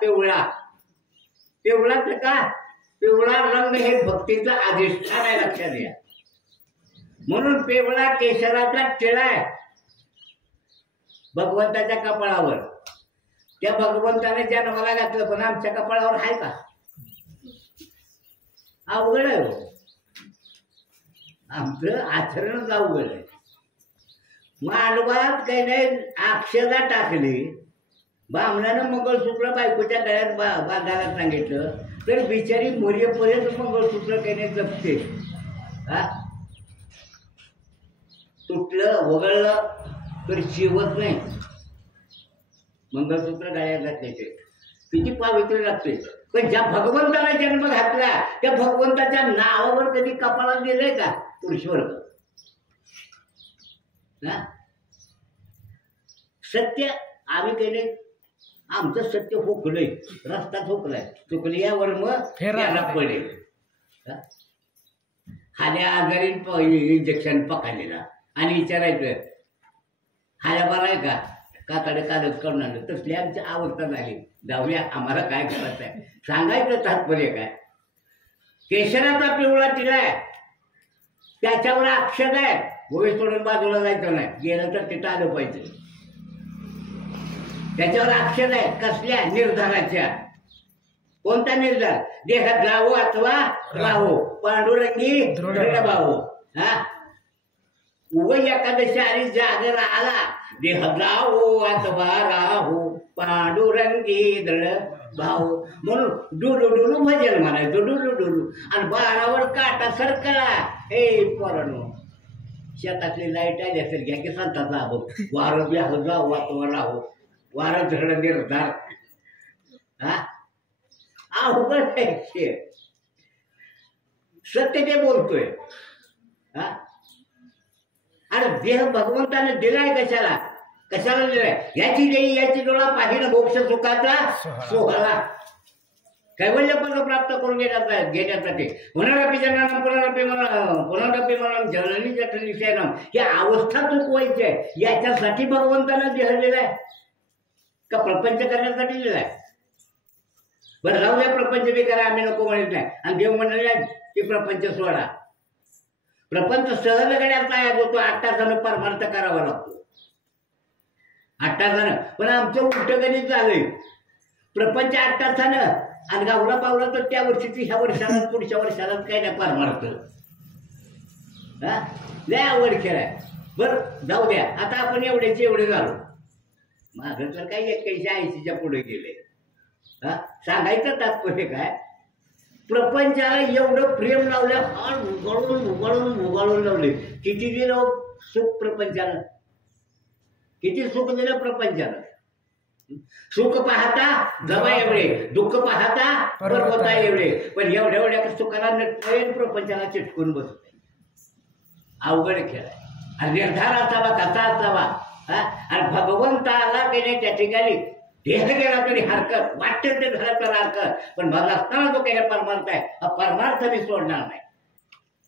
पिवळा. पिवळाच का? पिवळा रंग हे भक्तीचं अधिष्ठान आहे, लक्षात घ्या. म्हणून पिवळा केशराचा टिळा आहे भगवंताच्या कपाळावर. त्या भगवंताने जन्माला घातलं, पण आमच्या कपाळावर आहे का? अवघड आहे हो. आमचं आचरणच अवघड आहे. मानवात काही नाही अक्षदा टाकली, बामणानं मंगळसूत्र बायकोच्या गळ्यात बांधायला सांगितलं, तर बिचारी मोर्यपर्यंत मंगळसूत्र काही नाही जपते. हा तुटलं वगळलं तर शिवत नाही. मंगळसूत्र गळ्यात घातल्याचे किती पवित्र लागते. पण ज्या भगवंताला जन्म घातला त्या भगवंताच्या नावावर कधी कपाळात दिलंय का पुरुषवर्ग? सत्य आम्ही केले, आमचं सत्य हुकलंय, रस्ता ठोकलाय, चुकली यावर मग त्याला पडेल. हाल्या आजारी इंजेक्शन पकडलेला आणि विचारायचं हाल्या बरा आहे का? कातडे कालच करून आणलं. तसली आमची अवस्था झाली. जाऊया, आम्हाला काय करायचं आहे सांगायचं तात्पर्य काय? केशराचा पिवळा टिळाय, त्याच्यावर अक्षर आहे, भोवे सोडून बाजूला जायचं नाही, गेलं तर तिथं आलं पाहिजे. त्याच्यावर अक्षर आहे कसल्या? निर्धाराच्या. कोणता निर्धार? देहात जावो अथवा राहो, पांडुरंगी दृढ भावो. हा उग एकादशी आणि जागर आला, देह जावो अथवा राहो, पांडुरंगी दृढ भाव. म्हणून डुडू डुडू भजन म्हणायचं, डुडू डुडू. आणि 12वर काटा सरकला. हे पोरांनो, शेतातली लाईट आली असेल घ्या की संताचा अभो, वारं बी जावो अथवा राहो, वारं धड निर्धार. हा अवघड आहे. सत्य ते बोलतोय. हा अरे देह भगवंताने दिलाय कशाला? कशाला दिलाय? याची देई याची डोळा पाहिलं मोक्ष सुखाचा सोहळा, कैवल्य पद प्राप्त करून घेण्यासाठी. पुनरपी जन्म पुनरपी म्हणून जननी जठनी शयनम, ही अवस्था चुकवायची आहे. याच्यासाठी भगवंताने देह दिलाय का प्रपंच करण्यासाठी दिलाय? बरं राहू द्या, प्रपंच बी करा, आम्ही नको म्हणत नाही. आणि देव म्हणले की प्रपंच सोडा. प्रपंच सहज गड्याचा आहे, जो तो 8 तासानं परमार्थ करावा लागतो. 8 तासानं. पण आमचं उलट गणित झालंय. प्रपंच 8 तासानं आणि गावला पावला तर त्या वर्षीची ह्या वर्षाला पुढच्या वर्षाला काही नाही परमार्थ. हा लय आवड केलाय. बरं जाऊ द्या, आता आपण एवढ्याचे एवढे झालो. माझं तर काही 81-80च्या पुढे गेले. हा सांगायचं तात्पर्य काय? प्रपंचाला एवढं प्रेम लावलं, फार उगाळून उगाळून उगाळून लावले. किती दिलं सुख प्रपंचानं, किती सुख दिलं प्रपंचानं. सुख पाहता जवा एवढे, दुःख पाहता पर्वता एवढे. पण एवढ्या एवढ्या सुखाला नटवेल प्रपंचाला चिटकून बसते. अवघड खेळ आहे. आणि निर्धार असावा, कसा असावा. आणि भगवंताला काही त्या ठिकाणी देह गेला तरी हरकत, वाटते ते झालं तर हरकत, पण मला असताना जो काही परमार्थ आहे हा परमार्थ मी सोडणार नाही,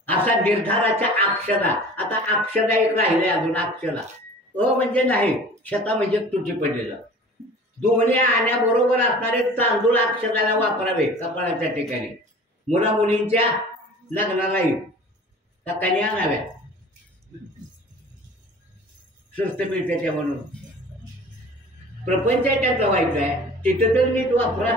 असा निर्धाराच्या अक्षरा. आता अक्षरा एक राहिले अजून अक्षरा. म्हणजे नाही, क्षता म्हणजे तुटी पडलेलं. दोन्ही आण्याबरोबर असणारे तांदूळ अक्षराला वापरावे कपाळाच्या ठिकाणी. मुला मुलींच्या लग्नालाही त्या कन्या आणाव्या, स्वस्त मिळते त्या म्हणून. प्रपंच आहे त्याचा व्हायचा आहे, तिथं तर नीट वापरा.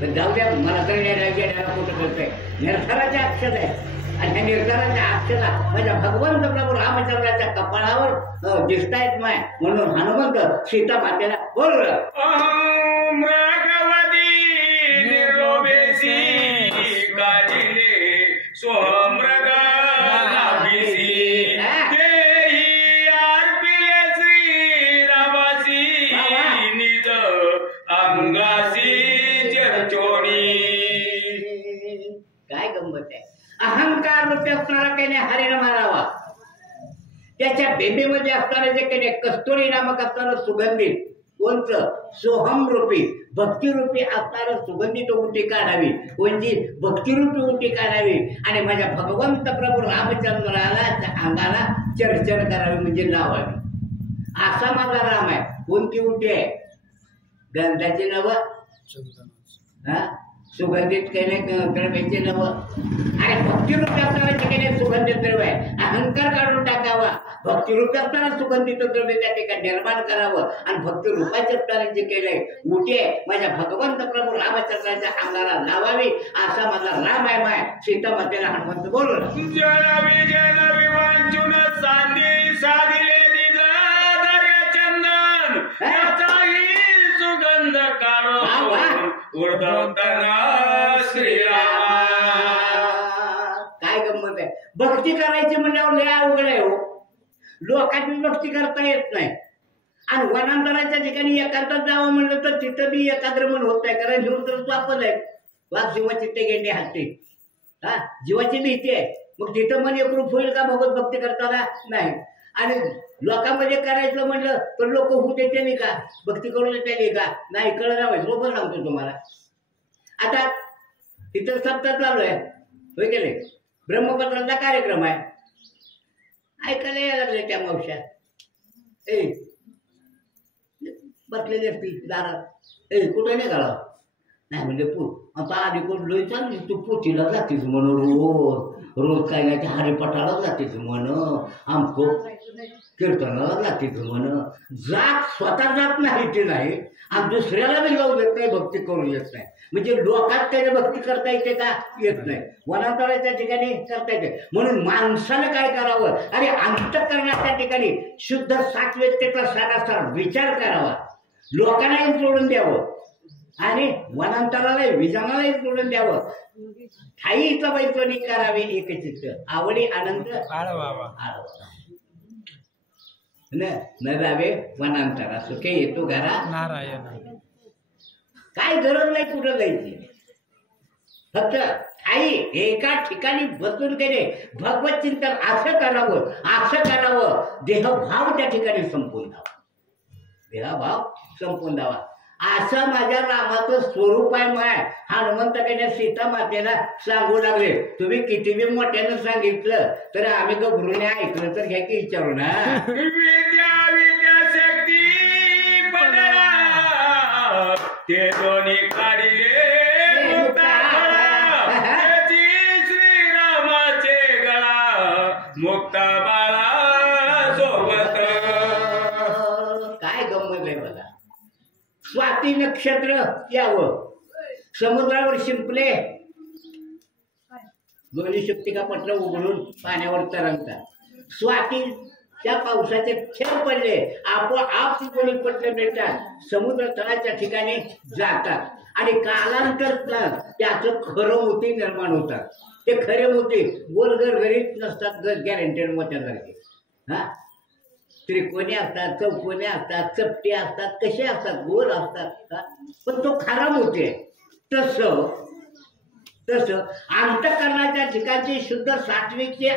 पण जाऊ द्या, मला तर गेल्याला कुठं करतोय. निर्धाराच्या अक्षर आहे आणि ह्या निर्धाराच्या अक्षरा माझ्या भगवंत प्रभू रामचंद्राच्या कपाळावर दिसतायत माय. म्हणून हनुमंत सीता मातेला बोललं, मृगवती निर्लोभेसी काजिले स्वमृग नाभिसी तेही अर्पिले श्रीरामासी निज अंगासी चरचोणी. काय गंमत आहे. अहंकार रूपी असणारा काही नाही हरिण मारावा. त्याच्या बेबीमध्ये असणारे जे काही कस्तुरी नामक असणारं सुगंधित कोणचं सोहम रूपी भक्तिरूपी असणारं सुगंधित उटी काढावी, कोणची भक्तिरूपी उटी काढावी आणि माझ्या भगवंत प्रभू रामचंद्राला अंगाला चरचर करावी म्हणजे लावावी. असा माझा राम आहे. कोणती उटी आहे? गंधाची नव, सुगंधित केले द्रव्याचे नव आणि भक्तिरूपी असणारे जे काही सुगंधित द्रव्य आहे अहंकार काढून टाकावा. भक्तिरूपी असणारा सुगंधित द्रव्य त्या ठिकाणी निर्माण करावं आणि भक्तिरूपाचे असणारे जे केलंय उठे माझ्या भगवंत प्रभू रामचंद्राच्या अंगाला लावावी. असा माझा राम आहे माय. सीता मातेला हनुमंत बोलला, जलवी वांचून साधिले निज दर्या चंदन त्याचाही सुगंध काढून उडवताना श्रीराम. काय गंमत आहे. भक्ती करायची म्हणल्यावर लय अवघड आहे हो. लोकांची भक्ती करता येत नाही आणि वनांतराच्या ठिकाणी एकांतात जावं म्हणलं तर तिथं बी एकाग्र मन होत नाही, कारण घेऊन तर स्वापच आहे. वाघ जीवाची ते गेंडे हत्ती, जीवाची भीती आहे. मग तिथं मन एकरूप होईल का भगवत भक्ती करताना? नाही. आणि लोकांमध्ये करायचं म्हणलं तर लोक होऊ देते का, भक्ती करू देते का? नाही. कळलं नाही. बरोबर सांगतो तुम्हाला. आता तिथं सप्ताह चालू आहे, होय गेले. ब्रह्मपत्राचा कार्यक्रम आहे, ऐकायला यायला लागले त्या मावश्या. बसलेली असतील दारात. कुठं नाही घाला नाही म्हणजे आता आधी कोण लोय चालली तू पोथीला जातेस म्हण, रोज काय नाही हरिपटाला जातेस म्हण, आमको कीर्तनाला जातेस म्हण. जात स्वतः जात नाही ते नाही आणि दुसऱ्याला बी जाऊ देत नाही, भक्ती करू येत नाही. म्हणजे लोकात त्याने भक्ती करता येते का? येत नाही. वनांतराच्या ठिकाणी करता येते. म्हणून माणसानं काय करावं? अरे अंतःकरणाच्या ठिकाणी शुद्ध सात्विकतेचा सारासार विचार करावा, लोकांनाही सोडून द्यावं आणि वनांतराला विजानालाही सोडून द्यावं. ठाईचा बैतवणी करावी एकचित्त, आवडी आनंद न जावे वनांतरा, सुखे येतो घरा नारायण. काय गरज नाही कुठं जायची. फक्त आई एका ठिकाणी बसून केले भगवत चिंतन असं करावं, असं करावं. देहभाव त्या ठिकाणी संपून द्यावा, देहभाव संपून द्यावा. असं माझ्या रामाचं स्वरूप आहे माय. हनुमंताकडे सीता मातेला सांगू लागले. तुम्ही किती बी मोठ्यानं सांगितलं तर आम्ही घबरून ऐकलं तर घ्या की विचारू ना. शक्ती पडला ते दोन्ही काढिले श्रीरामाचे गळा मुक्ता बाळा सोबत. काय गंमत आहे बघा. स्वाती नक्षत्र यावं, समुद्रावर शिंपले दोन्ही शक्तिका पत्र उघडून पाण्यावर तरंगतात. स्वातीच्या पावसाचे थेंब पडले, आपोआप दोन्ही पत्र मिळतात, समुद्र तळाच्या ठिकाणी जातात आणि कालांतर त्याचं खरं मोती निर्माण होतात. ते खरे मोती गोल गरगरीत नसतात, गॅरंटेड मोत्यासारखे. त्रिकोणी असतात, चौकोनी असतात, चपटे असतात, कसे असतात, गोल असतात. पण तो खरा मोती आहे. तसं अंतःकरणाच्या ठिकाणची शुद्ध सात्विकतेची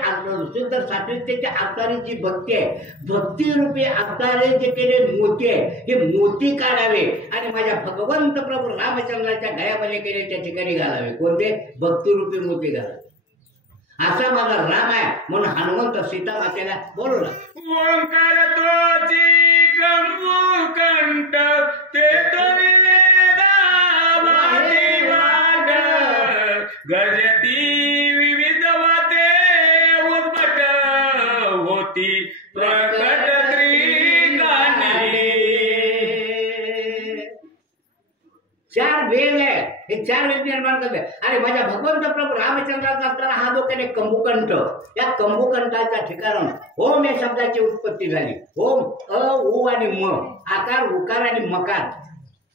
अवतारी जी भक्ती आहे, भक्तिरूपी अवतारे जे केले मोती आहे, हे मोती काढावे आणि माझ्या भगवंत प्रभू रामचंद्राच्या गळ्यामध्ये केले त्या ठिकाणी घालावे. कोणते? भक्तिरूपी मोती घालावे. असा माझा राम आहे म्हणून हनुमंत सीता मातेला बोलवला. ओंकार तोची कंबू कंठ ते तो निवेदा वाटी वाट गजती विविध वाते उद्भट होती प्रकट त्रिकाणी. चार वेद आहे, हे चार वेद निर्माण करते. आणि माझ्या भगवंत प्रभू रामचंद्राचा असताना हा जो काही कंबुकंठ, या कंबुकंठाच्या ठिकाण ओम या शब्दाची उत्पत्ती झाली. ओम अ उ आणि म, आकार उकार आणि मकार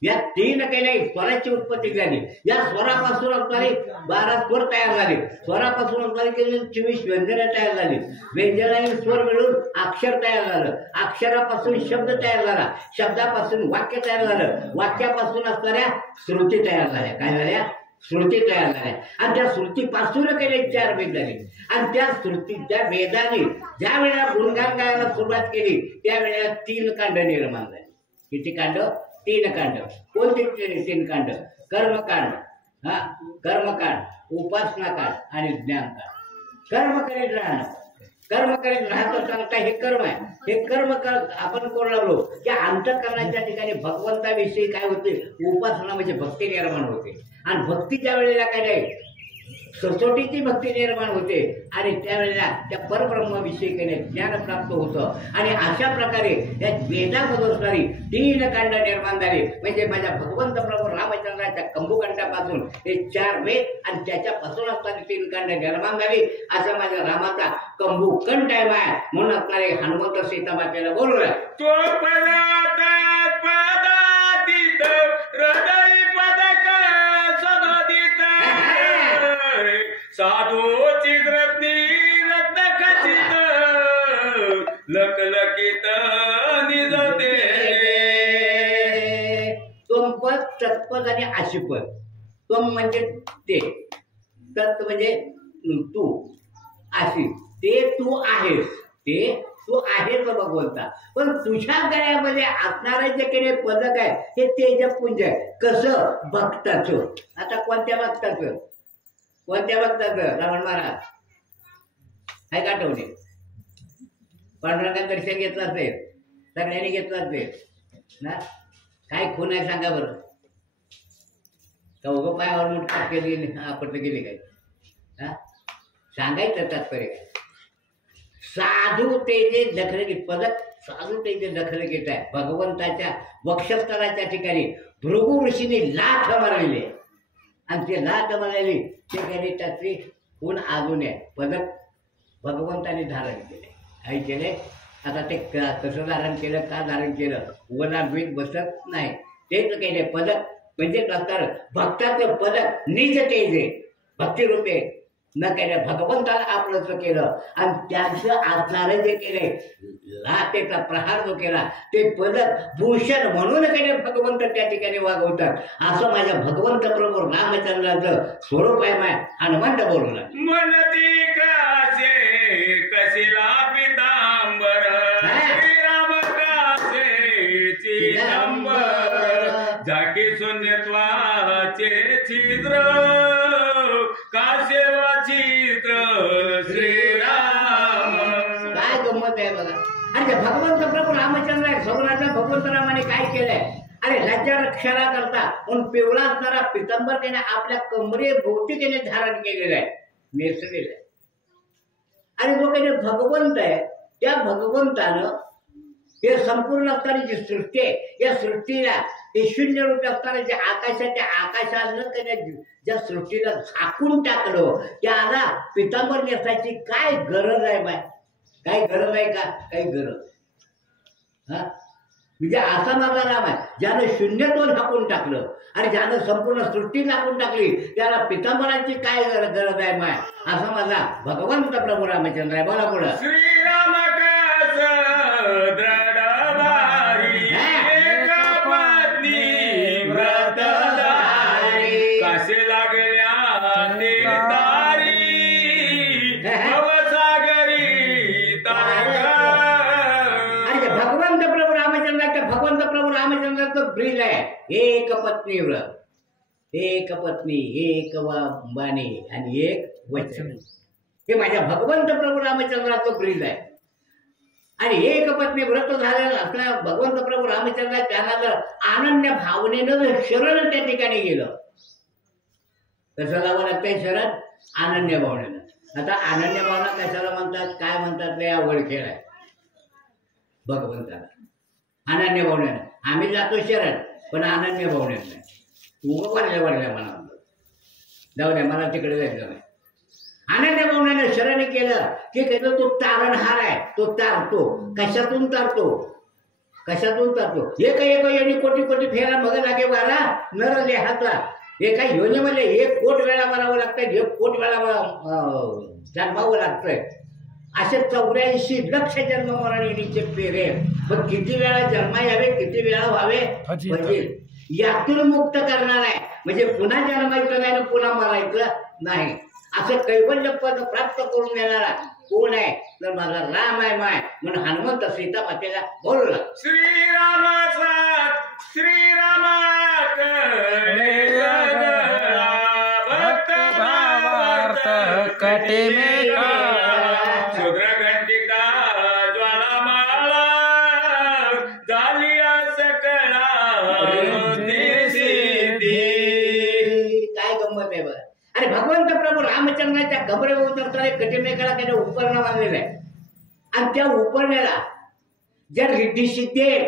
या तीन केले स्वराची उत्पत्ती झाली. या स्वरापासून असणारे 12 स्वर तयार झाले. स्वरापासून असणारे केलेली 24 व्यंजने तयार झाली. व्यंजन आणि स्वर मिळून अक्षर तयार झालं. अक्षरापासून शब्द तयार झाला. शब्दापासून वाक्य तयार झालं. वाक्यापासून असणाऱ्या श्रुती तयार झाल्या. काय झाल्या? श्रुती तयार झाल्या. आणि त्या श्रुतीपासून केले 4 वेद झाले. आणि त्या श्रुतीच्या वेदाने ज्या वेळेला गुणगान गायला सुरुवात केली त्यावेळेला 3 कांड निर्माण झाली. किती कांड? 3 कांड. कोणते 3 कांड? कर्मकांड, कर्मकांड, उपासनाकांड आणि ज्ञानकांड. कर्म करीत राहणं, कर्म करीत राहत असताना हे कर्म आहे. हे कर्म आपण करू लागलो की अंतःकरणाच्या ठिकाणी भगवंताविषयी काय होते? उपासना म्हणजे भक्ती निर्माण होते. आणि भक्तीच्या वेळेला काय नाही, सचोटीची भक्ती निर्माण होते. आणि त्यावेळेला त्या परब्रह्माविषयी काही ज्ञान प्राप्त होतं. आणि अशा प्रकारे या वेदामध्ये असणारी 3 कांड निर्माण झाली. म्हणजे माझ्या भगवंत प्रभू रामचंद्राच्या कंबुकांडापासून हे 4 वेद आणि त्याच्यापासून असणारी 3 कांड निर्माण झाली. असा माझ्या रामाचा कंबुकंठ आहे. म्हणून असणारे हनुमंत सीता मातेला बोलवलं. तो पदात पदातीत हृदय पदक सदोदित साधूची रत्नी रत्न खचित लकलकित निजते. त्वमपद, तत्पद आणि आशीपद. त्वम म्हणजे ते, तत् म्हणजे तू, आशी ते तू आहेस, ते तू आहेस भगवंता. पण तुझ्या गळ्यामध्ये असणारे जे काही पदक आहे हे तेजपुंज आहे. कसं? भक्ताचं. आता कोणत्या भक्ताचं? कोणत्या भक्ताचं? रावण महाराज आहे का आठवणे? पांडुरंगाचं दर्शन घेतलं असेल, सगळ्यांनी घेतलं असेल ना. काय खून आहे सांगा बरं? का उगं पायावर मुठकाट केली आपटलं गेले काय? हा, सांगायचं तात्पर्य काय? साधू तेजे दखल घेत, पदक साधू तेजे दखल घेत आहे. भगवंताच्या वक्षस्थळाच्या ठिकाणी भृगु ऋषीने लाथ मारलेली आहे. आणि ते लाथ मारलेली ते काही त्याची खून अजून आहे. पदक भगवंताने धारण केले. काही केले. आता ते कसं धारण केलं, का धारण केलं, वनाभीत बसत नाही. तेच केले पदक म्हणजे नंतर भक्ताचं पदक निज तेजे भक्तिरूपे न केलं भगवंताला आपलंच केलं. आणि त्यांचं असणारं जे केले लाटेचा प्रहार जो केला ते पदक भूषण म्हणून केले भगवंत त्या ठिकाणी वागवतात. असं माझ्या भगवंत प्रभू रामचंद्राचं स्वरूप आहे. माय हनुमंत बोलला. मनती कासे कशिला पितांबर श्रीराम कासे चिदंबर झाकी शून्यत्वाचे छिद्र कासे चित्र श्रीराम. काय गंमत आहे बघा. आणि भगवंत प्रभू रामचंद्र आहे. सगुणाचा भगवंत रामाने काय केलंय? अरे राज्य रक्षणा करता म्हणून पिवळा असणारा पितांबर त्याने आपल्या कमरे भोवती त्याने धारण केलेलं आहे, नेसलेलं आहे. आणि जो काही भगवंत आहे त्या भगवंतानं हे संपूर्ण असणारी जी सृष्टी आहे या सृष्टीला हे शून्य रूप असणारे जे आकाशाच्या आकाशानं त्याने ज्या सृष्टीला झाकून टाकलं त्याला पितांबर नेसायची काय गरज आहे बाय? काही गरज आहे का? काही गरज. हा, म्हणजे असा माझा नाम आहे ज्यानं शून्यत्व झाकून टाकलं आणि ज्यानं संपूर्ण सृष्टी झाकून टाकली त्याला पितांबराची काय गरज आहे माय? असा माझा भगवंत प्रभू रामचंद्र आहे. बोला पुढं. श्रीराम कासे लागल्या ते भगवंत प्रभू रामचंद्राचं ब्रीज आहे एक पत्नी व्रत, एक पत्नी, एक बाणी आणि एक वचन. हे माझ्या भगवंत प्रभू रामचंद्राचं ब्रीज आहे. आणि एक पत्नी व्रत झालेलं असल्या भगवंत प्रभू रामचंद्र त्यांना जर अनन्य भावनेनं जर शरण त्या ठिकाणी गेलं, कसं जावं लागतंय शरण? अनन्य भावनेनं. आता अनन्य भावना कशाला म्हणतात, काय म्हणतात, लय अवघड खेळ आहे भगवंताला. अनन्य भावनेनं आम्ही जातो शरण, पण अनन्य भावनेत नाही. तू वाढल्या म्हणा, जाऊ द्या मला तिकडे जायचं नाही. अनन्य भावनेनं शरण केलं की कसं तो तारणहार आहे, तो तारतो. कशातून तारतो? कशातून तारतो? एक योनी कोटी कोटी फेरा मग लागे वारा नर देहाचा. एका योनीमध्ये 1 कोट वेळा मारावं लागतं, 1 कोट वेळा जन्मावं लागतंय. असे 84 लक्ष जन्म मरणीचे फेरे. पण किती वेळा जन्मा यावे, किती वेळा व्हावे फजिल. यातून मुक्त करणार आहे, म्हणजे पुन्हा जन्मायचं नाही, पुन्हा मरायचं नाही. असं कैवल्य पद प्राप्त करून देणारा कोण आहे? तर माझा राम आहे माय म्हणून हनुमंत सीता मातेला बोलला. श्रीरामा भक्त भावार्थ कटे में शुद्र घंटिका ज्वालामाला झाली सकळा काय गंमत आहे बघा. आणि भगवंत प्रभू रामचंद्राच्या कबरेवर उतरताना कटिमेकाला त्याने उपरणं बांधलेलं आहे. आणि त्या उपरण्याला ज्या रिद्धी सिद्धी आहे,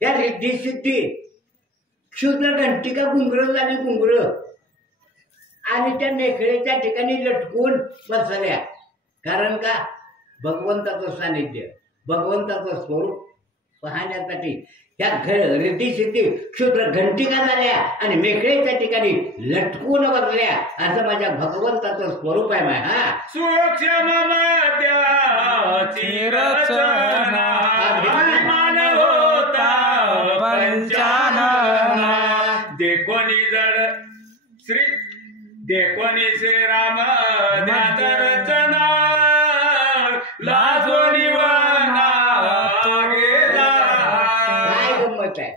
त्या रिद्धी सिद्धी क्षुद्र घंटिका घुंगरं झाली, घुंगरं आणि त्या मेखळेच्या ठिकाणी लटकून बसल्या. कारण का? भगवंताचं सानिध्य, भगवंताचं स्वरूप पाहण्यासाठी त्या रिद्धी सिद्धी क्षुद्र घंटिका झाल्या आणि मेखळेच्या ठिकाणी लटकून बसल्या. असं माझ्या भगवंताचं स्वरूप आहे माय. हा सूक्ष्म मध्याची रचना अभिमान होता पंचानना. देखोनी श्रीराम ध्यात रचना लाजोनी वना गेला. काय गंमत आहे.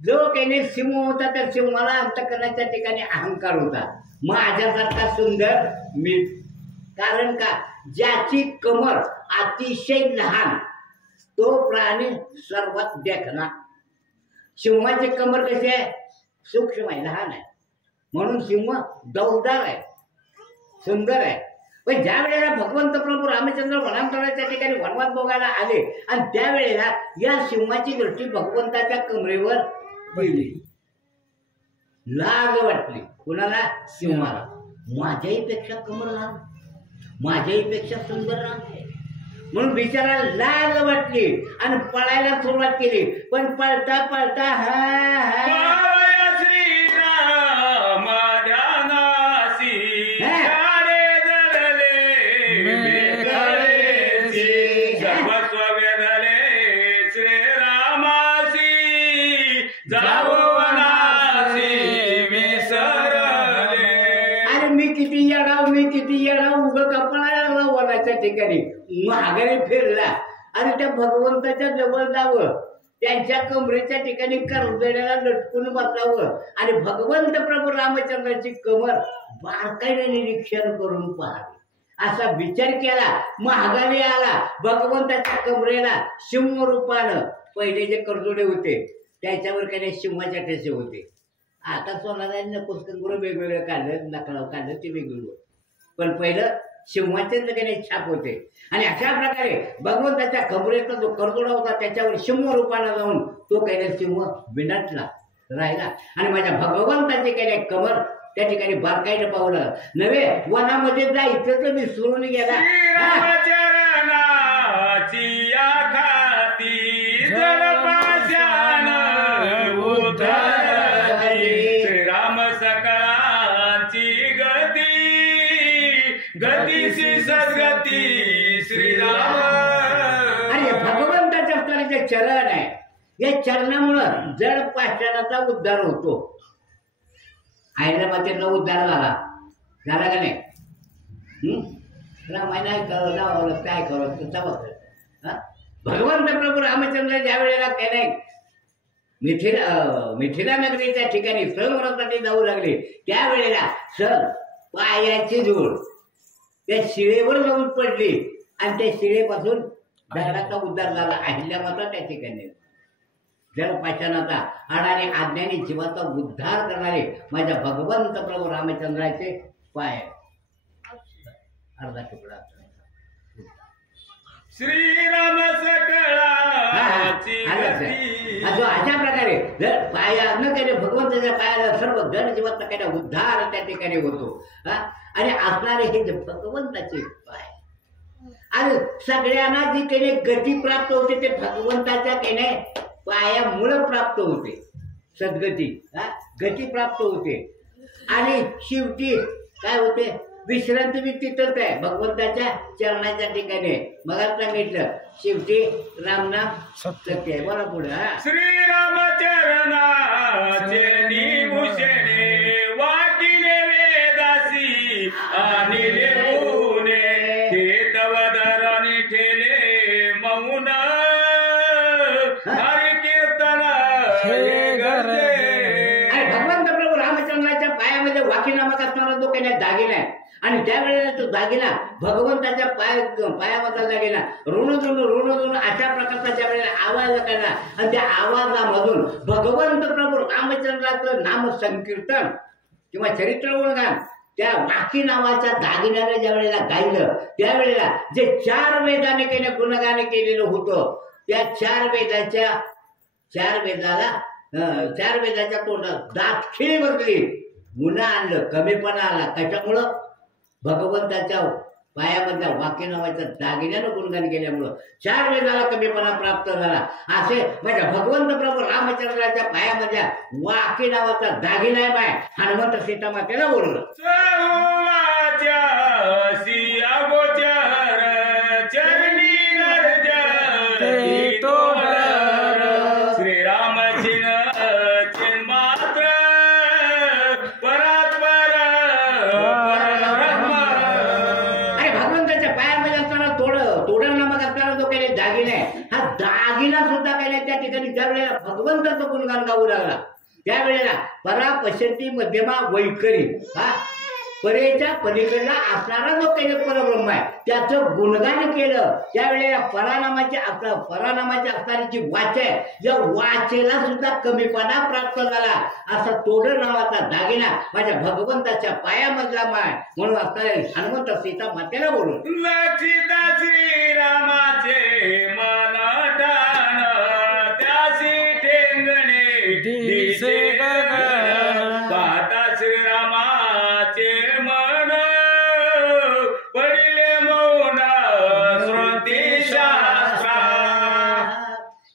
जो काही सिंह होता त्या सिंहाला अंतकरणाच्या ठिकाणी अहंकार होता, माझ्यासारखा सुंदर मी. कारण का? ज्याची कमर अतिशय लहान तो प्राणी सर्वात देखना. सिंहाची कमर कशी आहे? सूक्ष्म आहे, लहान आहे. म्हणून सिंह दौडदार आहे, सुंदर आहे. पण ज्या वेळेला भगवंत प्रभू रामचंद्र वनांतराच्या ठिकाणी वनवास भोगायला आले आणि त्यावेळेला या सिंहाची दृष्टी भगवंताच्या कमरेवर गेली. लाज वाटली. कुणाला? सिंहाला. माझ्याही पेक्षा कमर लहान, माझ्याही पेक्षा सुंदर राहते म्हणून बिचारा लाज वाटली आणि पळायला सुरुवात केली. पण पळता पळता श्रीराम ध्यानासी सर्वस्व वेदले श्रीरामासी जावो वनासी विसरले. अरे मी किती येडा उगं कपळायला लागला वनाच्या ठिकाणी. माघारी फिरला आणि त्या भगवंताच्या जवळ जावं, त्यांच्या कमरेच्या ठिकाणी करदड्याला लटकून बसावं आणि भगवंत प्रभू रामचंद्राची कमर बारकाईने निरीक्षण करून पाहावी असा विचार केला. महागारी आला. भगवंताच्या कमरेला सिंह रूपानं पहिले जे करदोडे होते त्याच्यावर काही सिंहाच्या ठसे होते. आता सोनारांनी कुस्कंगुरं वेगवेगळं काढलं, नकळाव काढलं, ते वेगवेगळं. पण पहिलं सिंहाचेच काही छाप होते. आणि अशा प्रकारे भगवंताच्या कमरेचा जो करदोडा होता त्याच्यावर सिंह रूपाला जाऊन तो काही सिंह विनाटला राहिला. आणि माझ्या भगवंताचे काही कमर त्या ठिकाणी बारकाईनं पावलं. नव्हे वनामध्ये जायचं तर विसरून गेला. श्रीरामचरणाची आखाती जलपाशान उतरली. श्रीराम सकळांची गतीशी सद्गती श्रीराम. आणि भगवंताच्या असणारे जे चरण आहे या चरणामुळं जड पाषाणाचा उद्धार होतो. हैदराबादचा उद्धार झाला का नाही? रामायण काय करावं, काय करावं, भगवंत प्रभू रामचंद्र ज्या वेळेला काय नाही मिथिला नगरीच्या ठिकाणी सण होण्यासाठी जाऊ लागले त्यावेळेला सण पायाची जोड त्या शिळेवर जाऊन पडली आणि त्या शिळेपासून दगडाचा उद्धार झाला. अहिल्यामाता त्या ठिकाणी जड पाषाणाचा हाडाने आज्ञाने जीवाचा उद्धार करणारे माझ्या भगवंत प्रभू रामचंद्राचे पाय. अर्धा तुकडा श्रीराम सकळाची अशा प्रकारे जर पाया न केले भगवंताच्या पायाला सर्व जड जीवाचा काही उद्धार त्या ठिकाणी होतो. आणि असणारे हे जे भगवंताचे पाय आणि सगळ्यांना जी काही गती प्राप्त होते ते भगवंताच्या काही पायामुळे प्राप्त होते. सद्गती गती प्राप्त होते आणि शेवटी काय होते विश्रांती बी तिथंच आहे भगवंताच्या चरणाच्या ठिकाणी. मग सांगितलं शेवटी रामनाम सत्य आहे. बोला पुढे श्रीराम चरणाचे निभूषणे वाकिले वेदासी आणि लेऊने हे तव धरणी ठेले मौन हरि कीर्तन हे गरजे. भगवंत प्रभू रामचंद्राच्या पायामध्ये वाकी नामक असणारा जो काही दागिना आहे आणि त्यावेळेला तो दागिना भगवंताच्या पायामधला दागिना ऋण अशा प्रकारचा ज्या वेळेला आवाज करला आणि त्या आवाजामधून भगवंत प्रभू रामचंद्राचं नाम संकीर्तन किंवा चरित्र गुणगान त्या वाकी नावाच्या दागिन्याने ज्या वेळेला गायलं त्यावेळेला जे 4 वेदाने केले गुणगान केलेलं होतं त्या 4 वेदाच्या तोंडात दात खिळी बसली. गुन्हा आणलं कमीपणा आला. कशामुळं भगवंताच्या पायामधल्या वाक्य नावाच्या दागिन्यानं गुणगान केल्यामुळं 4 वेदाला कमीपणा प्राप्त झाला. असे म्हणजे भगवंत प्रभू रामचंद्राच्या पायामधल्या वाक्य नावाचा दागिना आहे माय हनुमंत सीतामातेला बोललं. दागिना सुद्धा काय त्या ठिकाणी ज्या वेळेला भगवंताचं गुणगान गाऊ लागला त्यावेळेला परा पश्यती मध्यमा वैखरी परेच्या पलीकडला असणारा जो काही परब्रह्म आहे त्याचं गुणगान केलं त्यावेळेला परानामाची असणारी जी वाच आहे या वाचेला सुद्धा कमीपणा प्राप्त झाला. असा तोडर नावाचा दागिना माझ्या भगवंताच्या पायामधला माय म्हणून असणारे हनुमंत सीता मातेला बोलून लक्षिता श्रीरामाचे मन ठाण त्यासी ठेंगणे दिसे गगन पाहता श्रीरामाचे मन पडिले मौन श्रुती शास्त्रा.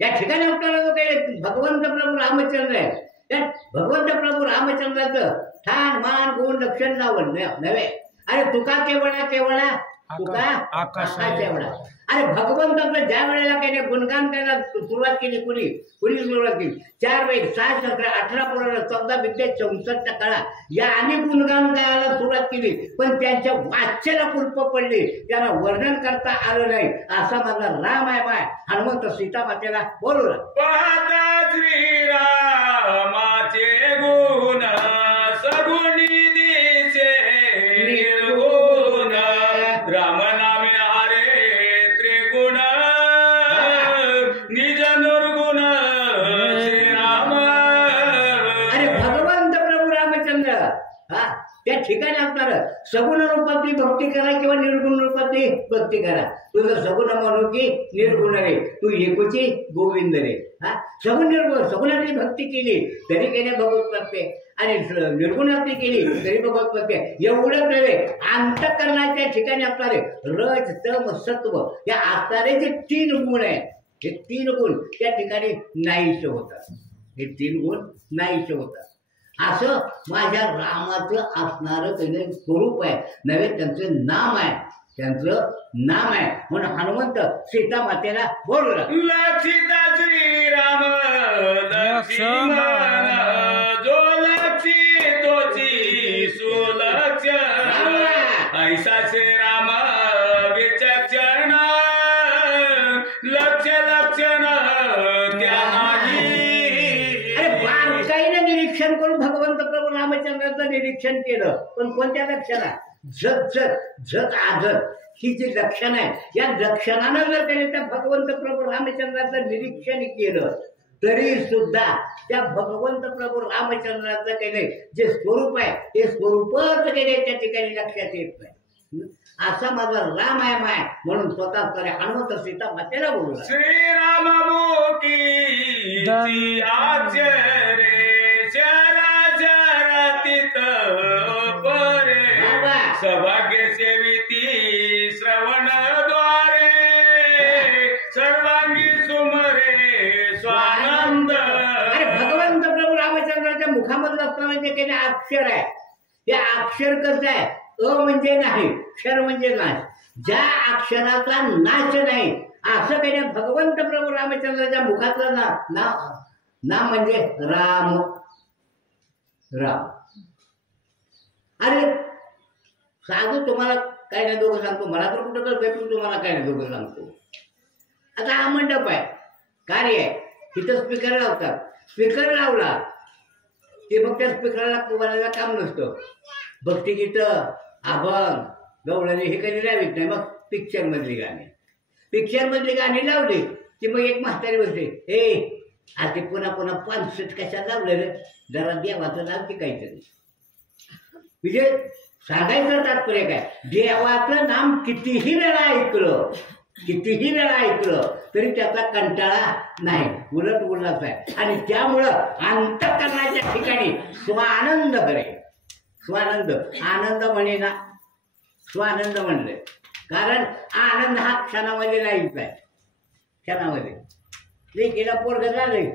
या ठिकाणी आपल्याला जो काही भगवंत प्रभू रामचंद्र आहे त्या भगवंत प्रभू रामचंद्राचं ठाण मान गुण लक्षण जावं नव्हे. अरे तुका केवळा तुका आकाशाच्या एवढा. अरे भगवंताचं ज्या वेळेला काही गुणगान करायला सुरुवात केली कुणी सुरुवात केली 4 वेद 6 शास्त्र 18 पुराण 14 विद्या 64 काळा या अनेक गुणगान गायला सुरुवात केली पण त्यांच्या वाच्याला कुलप पडली त्यांना वर्णन करता आलं नाही. असा माझा राम आहे माय हनुमंत सीता मातेला बोलवला. पाहता श्रीरामाचे गुण सगुणी दिसे निर्गुण राम नामे हरे त्रिगुण निज निर्गुण श्रीराम. अरे भगवंत प्रभू रामचंद्र त्या ठिकाणी असणार सगुण रूपातली भक्ती करा किंवा निर्गुण रूपातली भक्ती करा. तुझं सगुण म्हणू की निर्गुण रे तू एकुची गोविंद रे. सगुणातली भक्ती केली तरी केल्या भगवत प्राप्ती आणि निर्गुणातली केली तरी भगवत प्राप्ती. एवढं नव्हे अंतःकरणाच्या ठिकाणी असणारे रज तम सत्व या असणारे जे 3 गुण आहे हे 3 गुण त्या ठिकाणी नाहीसे होतात. हे 3 गुण नाहीसे होतात. असं माझ्या रामाचं असणारं काही स्वरूप आहे नव्हे त्यांचं नाम आहे म्हणून हनुमंत सीता मातेला बोलला. लक्षिता श्रीराम लक्ष्मण जो लक्षी तोची सुलक्ष ऐसा श्रीराम विचक्षण लक्ष निरीक्षण करून भगवंत प्रभू रामचंद्राचं निरीक्षण केलं. पण कोणत्या लक्षणात? झट झट झट आझट ही जी लक्षण आहे या लक्षणानं जर त्याने त्या भगवंत प्रभू रामचंद्राचं निरीक्षण केलं तरी सुद्धा त्या भगवंत प्रभू रामचंद्राचं काही जे स्वरूप आहे ते स्वरूपच काही त्या ठिकाणी लक्षात येत नाही. असा माझा राम आहे माय म्हणून स्वतः करे हनुमंत सीता मातेला बोलला. श्रीराम मोकी आचरे चराचरातीत परे सौभाग्य सेविती श्रवण द्वारे सर्वांगी सुमरे स्वानंद. अरे भगवंत प्रभू रामचंद्राच्या मुखामधलं असताना जे काही अक्षर आहे ते अक्षर कसं आहे? अ म्हणजे नाही, क्षर म्हणजे नाश. ज्या अक्षराचा नाश नाही असं काही भगवंत प्रभू रामचंद्राच्या मुखातलं नाम म्हणजे राम. राम. अरे साधू तुम्हाला काय नाही दोघं सांगतो, मला तर कुठं कळतंय पण तुम्हाला काय नाही दोघं सांगतो. आता हा मंडप आहे, कार्य आहे, तिथं स्पीकर लावतात. स्पीकर लावला ते मग त्या स्पीकरला बोलायला काम नसतं. भक्तिगीतं, अभंग, गवळणी हे कधी लावित नाही. मग पिक्चरमधली गाणी लावली की मग एक म्हातारी बसते, हे आता पुन्हा पुन्हा 5 कशा लावलं रे, जरा देवाचं नाव की काहीतरी. म्हणजे सांगायचं तात्पर्य काय? देवाचं नाम कितीही वेळा ऐकलं तरी त्याचा कंटाळा नाही, उलट उल्हास आहे. आणि त्यामुळं अंतःकरणाच्या ठिकाणी स्वानंद करे. स्वानंद, आनंद म्हणे ना, स्वानंद म्हणले कारण आनंद हा क्षणामध्ये नाहीच आहे. क्षणामध्ये लेकीला पोरगं झालंय,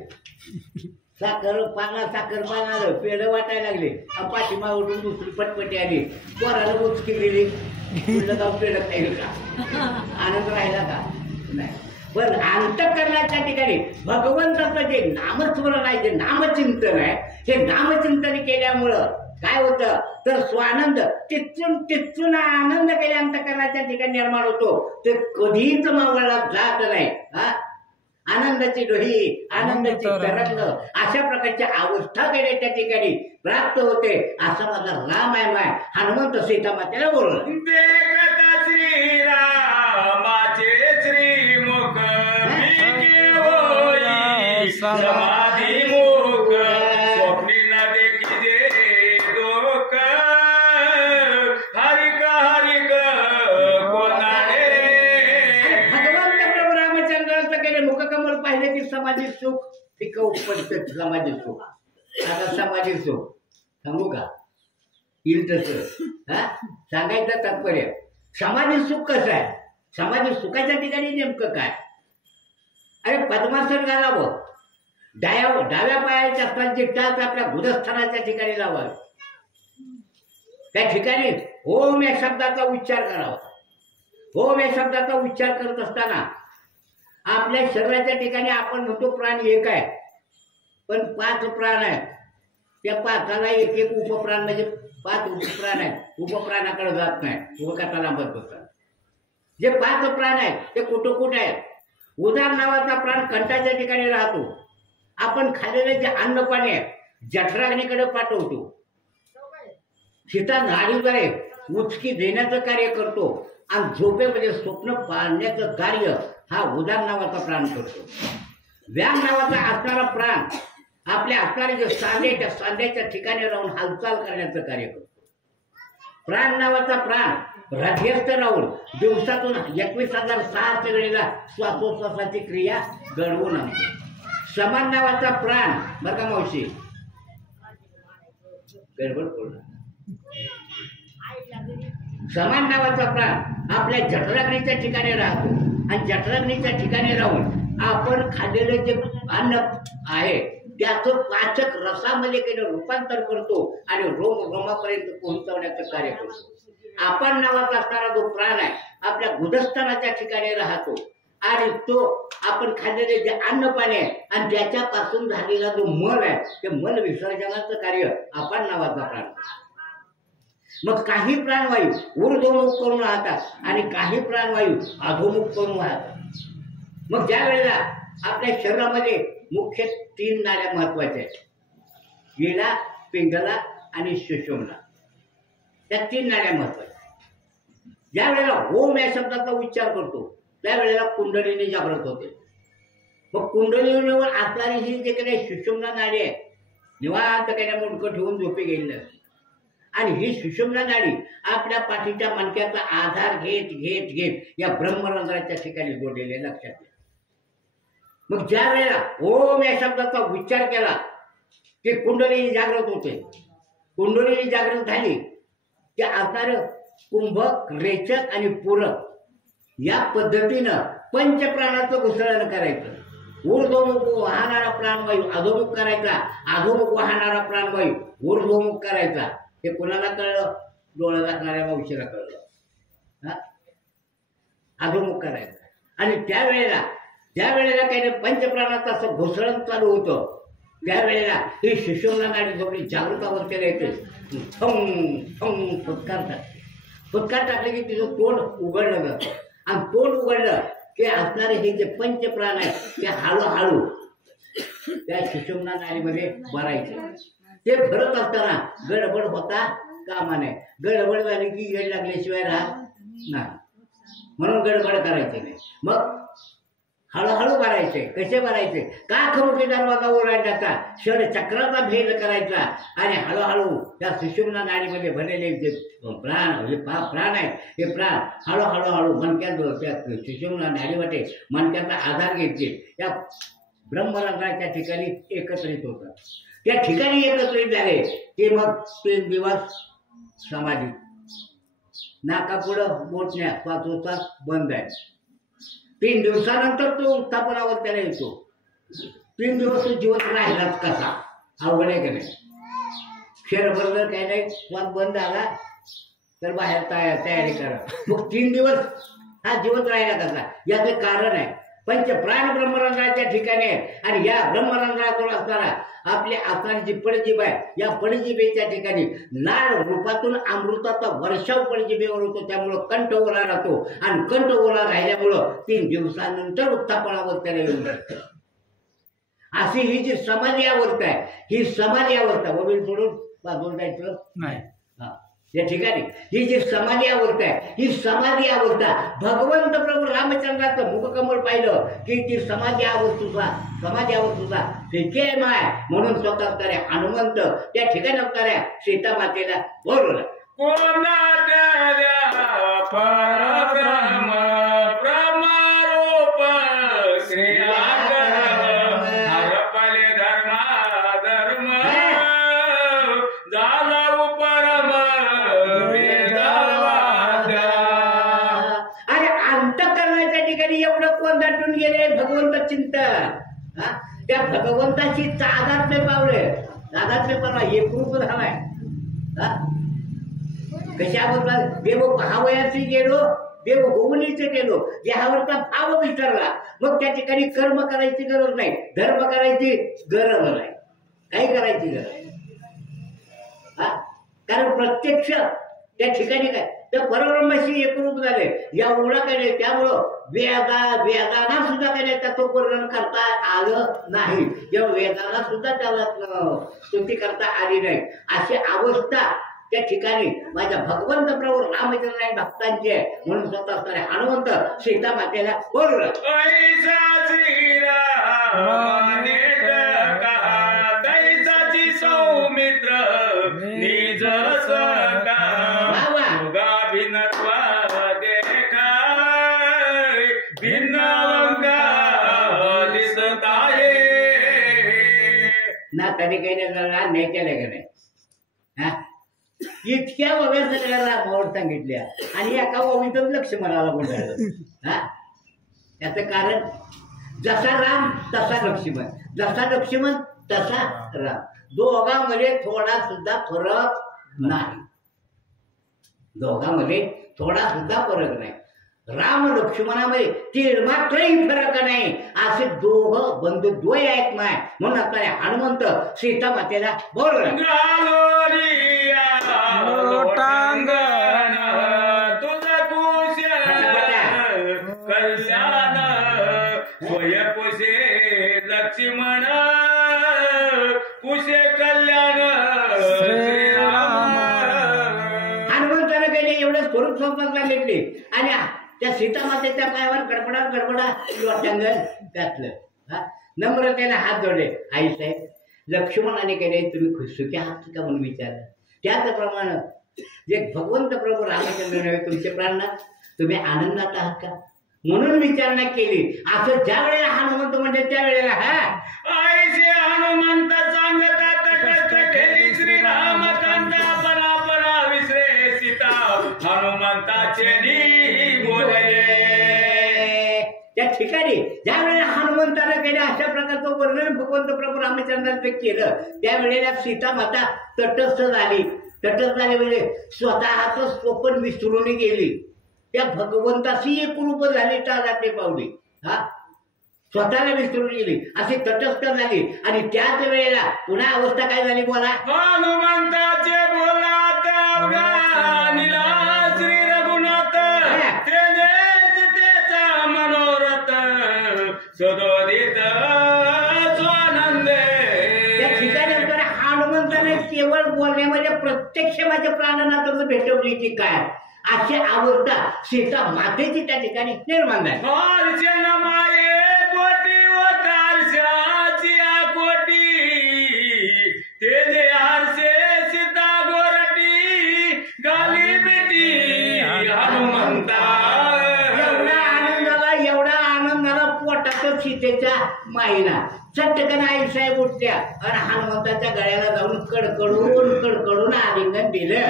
साखर पानाला पेढ वाटायला लागले, पाठीमा उठून दुसरी पटपटी आली, पोराला उचकी दिली, जाऊन पेढ खाईल का? आनंद राहिला का? नाही. पण अंतःकरणाच्या ठिकाणी भगवंताचं जे नामस्मरण आहे, जे नामचिंतन आहे, हे नामचिंतन केल्यामुळं काय होतं तर स्वानंद तिथून आनंद केल्या अंतःकरणाच्या ठिकाणी निर्माण होतो. ते कधीच मावळला जात नाही. आनंदाची डोही, आनंदाची तरंग अशा प्रकारच्या अवस्था केल्या त्या ठिकाणी प्राप्त होते. असा माझा राम आहे माय हनुमंत सीता मातेला बोलला. देखता श्रीरामाचे श्रीमुख होई समाधी मुख स्वप्नी न देखिजे लोक हरिक कोणाडे. भगवंत प्रभू रामचंद्राचं केले मुखकमल पाहिले की समाधी सुख पिकवू पडतं. समाधी सुख, आता समाधी सुख सांगू का? येईल तसं सांगायचं तात्पर्य. समाधी सुख कसं आहे? समाधी सुखाच्या ठिकाणी नेमकं काय? अरे पद्मासन घालावं, डाव्या पायाच्या असताना टाच आपल्या गुदस्थानाच्या ठिकाणी लावावे, त्या ठिकाणी ओम या शब्दाचा उच्चार करावा. ओम या शब्दाचा उच्चार करत असताना आपल्या शरीराच्या ठिकाणी आपण म्हणतो प्राण एक आहे, पण 5 प्राण आहेत. त्या 5ला एक एक उपप्राण म्हणजे 5 उपप्राण आहेत. उपप्राणाकडे जात नाही, उपकथा लांबत बसतात. जे 5 प्राण आहेत ते कुठं आहेत? उदार नावाचा प्राण कंठाच्या ठिकाणी राहतो. आपण खाल्लेले जे अन्न पाणी आहे जठराग्नीकडे पाठवतो. सीता नाडीद्वारे उचकी देण्याचं कार्य करतो आणि झोपेमध्ये स्वप्न पाळण्याचं कार्य हा उदार नावाचा प्राण करतो. व्याम नावाचा असणारा प्राण आपल्या असणारे जे सांधे त्या सांध्याच्या ठिकाणी राहून हालचाल करण्याचं कार्य करतो. प्राण नावाचा प्राण हृदयस्थ राहून दिवसातून 21,006 वेळेला श्वासोश्वासाची क्रिया घडवून आणतो. समान नावाचा प्राण, बरं का मावशी, गडबड बोलणार. समान नावाचा प्राण आपल्या जठराग्नीच्या ठिकाणी राहतो आणि जठराग्नीच्या ठिकाणी राहून आपण खाल्लेलं जे अन्न आहे त्याचं पाचक रसामध्ये केलं रूपांतर करतो आणि रोमापर्यंत पोहोचवण्याचं कार्य करतो. आपण नावाचा असणारा जो प्राण आहे आपल्या गुदस्थानाच्या ठिकाणी राहतो आणि तो आपण खाल्लेले जे अन्न पाणी आहे आणि त्याच्यापासून झालेला जो मल आहे ते मल विसर्जनाचं कार्य आपण नावाचा प्राण. मग काही प्राणवायू ऊर्ध्वमुख करून राहतात आणि काही प्राणवायू अधोमुख करून राहतात. मग ज्या वेळेला आपल्या शरीरामध्ये मुख्य 3 नाड्या महत्वाच्या आहेत. गिळा, पिंगला आणि सुषुम्ना त्या 3 नाड्या महत्वाच्या. ज्या वेळेला ओम या शब्दाचा उच्चार करतो त्यावेळेला कुंडलिनी जागृत होते. मग कुंडलिनीवर असणारी ही जे काही सुषुम्ना नाडी आहे निवांत काही मुंडकं ठेवून झोपी गेलेली असते आणि ही सुषुम्ना नाडी आपल्या पाठीच्या मणक्याचा आधार घेत घेत घेत या ब्रह्मरंध्राच्या ठिकाणी जोडलेले आहे, लक्षात घ्या. मग ज्या वेळेला ओम या शब्दाचा उच्चार केला की कुंडलिनी जागृत होते. कुंडलिनी जागृत झाली की असणारं कुंभक, रेचक आणि पूरक या पद्धतीनं पंचप्राणाचं घुसळण करायचं. ऊर्ध्वमुख वाहणारा प्राणवायू अधोमुख करायचा, अधोमुख वाहणारा प्राणवायू ऊर्ध्वमुख करायचा. हे कोणाला कळलं? डोळा लागणाऱ्या मावशीला कळलं. अधोमुख करायचा. आणि ज्या वेळेला काही पंचप्राणाचं असं घुसळण चालू होतं त्यावेळेला ही सुषुम्ना नाडी थोडी जागृत अवस्थेला येते. फुटकार टाकते. फुटकार टाकले की तिचं तोंड उघडलं जातं आणि तोंड उघडलं की असणारे हे जे पंचप्राण आहेत ते हळूहळू त्या सुषुम्ना नाडीमध्ये भरायचे. ते भरत असताना गडबड होता कामा नये. गडबड झाली की येड लागल्याशिवाय राहत नाही, म्हणून गडबड करायची नाही. मग हळूहळू भरायचे. कसे भरायचे? काखमुखी दरवाजा ओलांडायचा, षडचक्राचा भेद करायचा आणि हळूहळू त्या सुषुम्ना नाडीमध्ये भरलेले जे प्राण हे प्राण आहेत हे प्राण हळूहळू मणक्यात त्या सुषुम्ना नाडीमध्ये मणक्याचा आधार घेतले त्या ब्रह्मरंध्राच्या ठिकाणी एकत्रित होतात. त्या ठिकाणी एकत्रित झाले की मग 3 दिवस समाधी. नाकापुढं बोटण्या श्वासोच्छ्वास बंद आहे. 3 दिवसानंतर तो उत्थापनावर त्याला येतो. 3 दिवस तो जीवन राहिलाच कसा? अवघड आहे का नाही? क्षणभर जर काही नाही श्वास बंद झाला तर बाहेर तयारी करा. मग 3 दिवस हा जीवन राहिला कसा? याचं कारण आहे पंचप्राण ब्रह्मरंध्राच्या ठिकाणी आहे आणि या ब्रह्मरंध्रातून असणारा आपल्या असणारी जी पडजीभ आहे या पडजिभेच्या ठिकाणी लाड रूपातून अमृताचा वर्षाव पडजिभेवर होतो. त्यामुळं कंठ ओला राहतो आणि कंठ ओला राहिल्यामुळं 3 दिवसानंतर उत्थापनावर त्याला येऊन जातं. अशी ही जी समाधी अवस्था आहे ही समाधी अवस्था वडील सोडून बाजूला जायचं नाही. या ठिकाणी ही जी समाधी अवस्था आहे ही समाधी अवस्था भगवंत प्रभू रामचंद्राचं मुखकमल पाहिलं की ती समाधी अवस्थेचा तिथे माय म्हणून स्वतः असणारे हनुमंत त्या ठिकाणी असणाऱ्या सीता मातेला बोलवलं. गेले भगवंत चिंतन. त्या भगवंताची तादात्म्य पावले. तादात्म्य पावला एकरूप झालाय. कशावर? देव भावयाची गेलो, देव भुवनीचे गेलो. यावरचा भाव विसरला. मग त्या ठिकाणी कर्म करायची गरज नाही, धर्म करायची गरज नाही, काही करायची गरज नाही. कारण प्रत्यक्ष त्या ठिकाणी काय त्या परब्रह्माशी एकरूप झाले एवढा काय नाही. त्यामुळं वेदांना सुद्धा काय त्याचं वर्णन करता आलं नाही किंवा वेदांना सुद्धा त्याला स्तुती करता आली नाही. अशी अवस्था त्या ठिकाणी माझ्या भगवंत प्रभू रामचंद्र आणि भक्तांची आहे. म्हणून स्वतः असणारे हनुमंत सीता मातेला बोललं. सौमित्र निज सका ना कधी काही नाही केलं का नाही. इतक्या वगैरे सगळ्याला मोड सांगितल्या आणि एका ओवीतच लक्ष्मणाला बोलायला. याचं कारण जसा राम तसा लक्ष्मण, जसा लक्ष्मण तसा राम. दोघांमध्ये थोडा सुद्धा फरक नाही. दोघांमध्ये थोडा सुद्धा फरक नाही. राम लक्ष्मणामध्ये तीळ मात्रही फरक नाही. असे दोघं बंधुद्वय आहेत माय. म्हणून आता हनुमंत सीता मातेला बोलवलं. कल्याण स्वयंपुषे लक्ष्मण कुशे कल्याण भरून स्वप्नात सांगितली आणि त्या सीतामातेच्या पायावर गडबडा गडबडा लोटांगण घातलं. हा नम्रतेने हात जोडले. आई साहेब लक्ष्मणाने केले तुम्ही सुखी आहात का म्हणून विचारलं. त्याचप्रमाणे जे भगवंत प्रभू रामचंद्र नव्हे तुमचे प्राणनाथ तुम्ही आनंदात आहात का म्हणून विचारणा केली. असं ज्या वेळेला हनुमंत म्हणजे त्यावेळेला आईचे हनुमंत सांगतात कष्ट ठेली श्रीरामचंद्र परा परा विसरे सीता हनुमंताचे बोलले. त्या ठिकाणी ज्या वेळेला हनुमंतानं केलं अशा प्रकारचं वर्णन भगवंत प्रभू रामचंद्राचं केलं त्यावेळेला सीता माता तटस्थ झाली. तटस्थ झाली म्हणजे स्वतःचं स्वप्न विसरून गेली. त्या भगवंताशी एक रूप झाली टाळाटे पावली. हा स्वतःला विसरून गेली अशी तटस्थ झाली. आणि त्याच वेळेला पुन्हा अवस्था काय झाली बोला. हनुमंताचे बोलात निला श्री रघुनाथ तेनेच त्याचा मनोरथ सदोदित स्वानंद. त्या ठिकाणी हनुमंताने केवळ बोलण्यामध्ये प्रत्यक्ष माझ्या प्राणनाथाचं भेटवली की काय अशी अवस्था सीता मातेची त्या ठिकाणी निर्माण झाली. हर्षण माये कोटी व तारशाची कोटी ते जे हर्षे सीता गोरटी गाली बेटी हनुमंता. एवढा आनंदाला पोटात सीतेच्या माईला चटकन आई साहेब उठल्या आणि हनुमंताच्या गळ्याला जाऊन कडकडून आलिंगन दिलं.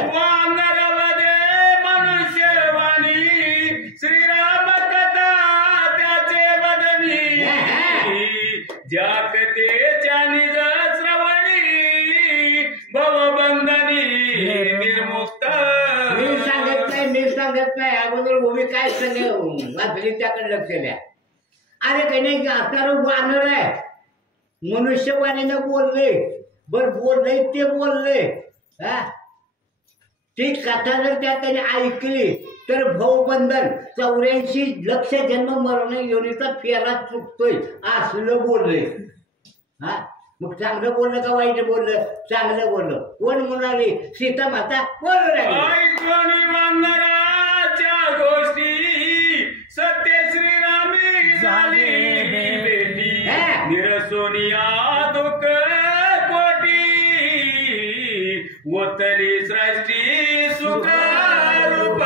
श्रीराम कथा त्याचे बदनी जागतेच्या निज श्रवणी भवबंधनी निर्मुक्त. मी सांगत नाही अगोदर भूमी काय सांगे वाचली त्याकडे लक्ष द्या. अरे काही नाही असणारं वानर आहे मनुष्यवाणीनं बोलले बर बोलले ते बोलले. हा ती कथा जर त्या त्याने ऐकली तर भवबंधन 84 लक्ष जन्म मरण योनीचा फेरा चुकतोय असलं बोलले. हा मग चांगलं बोललं का वाईट बोललं. चांगलं बोललं. कोण म्हणाली सीता माता बोलू गोष्टी सत्य श्रीरामी झाली बेटी निरसोनिया दुःख कोटी ओतली सृष्टी सुख रूप.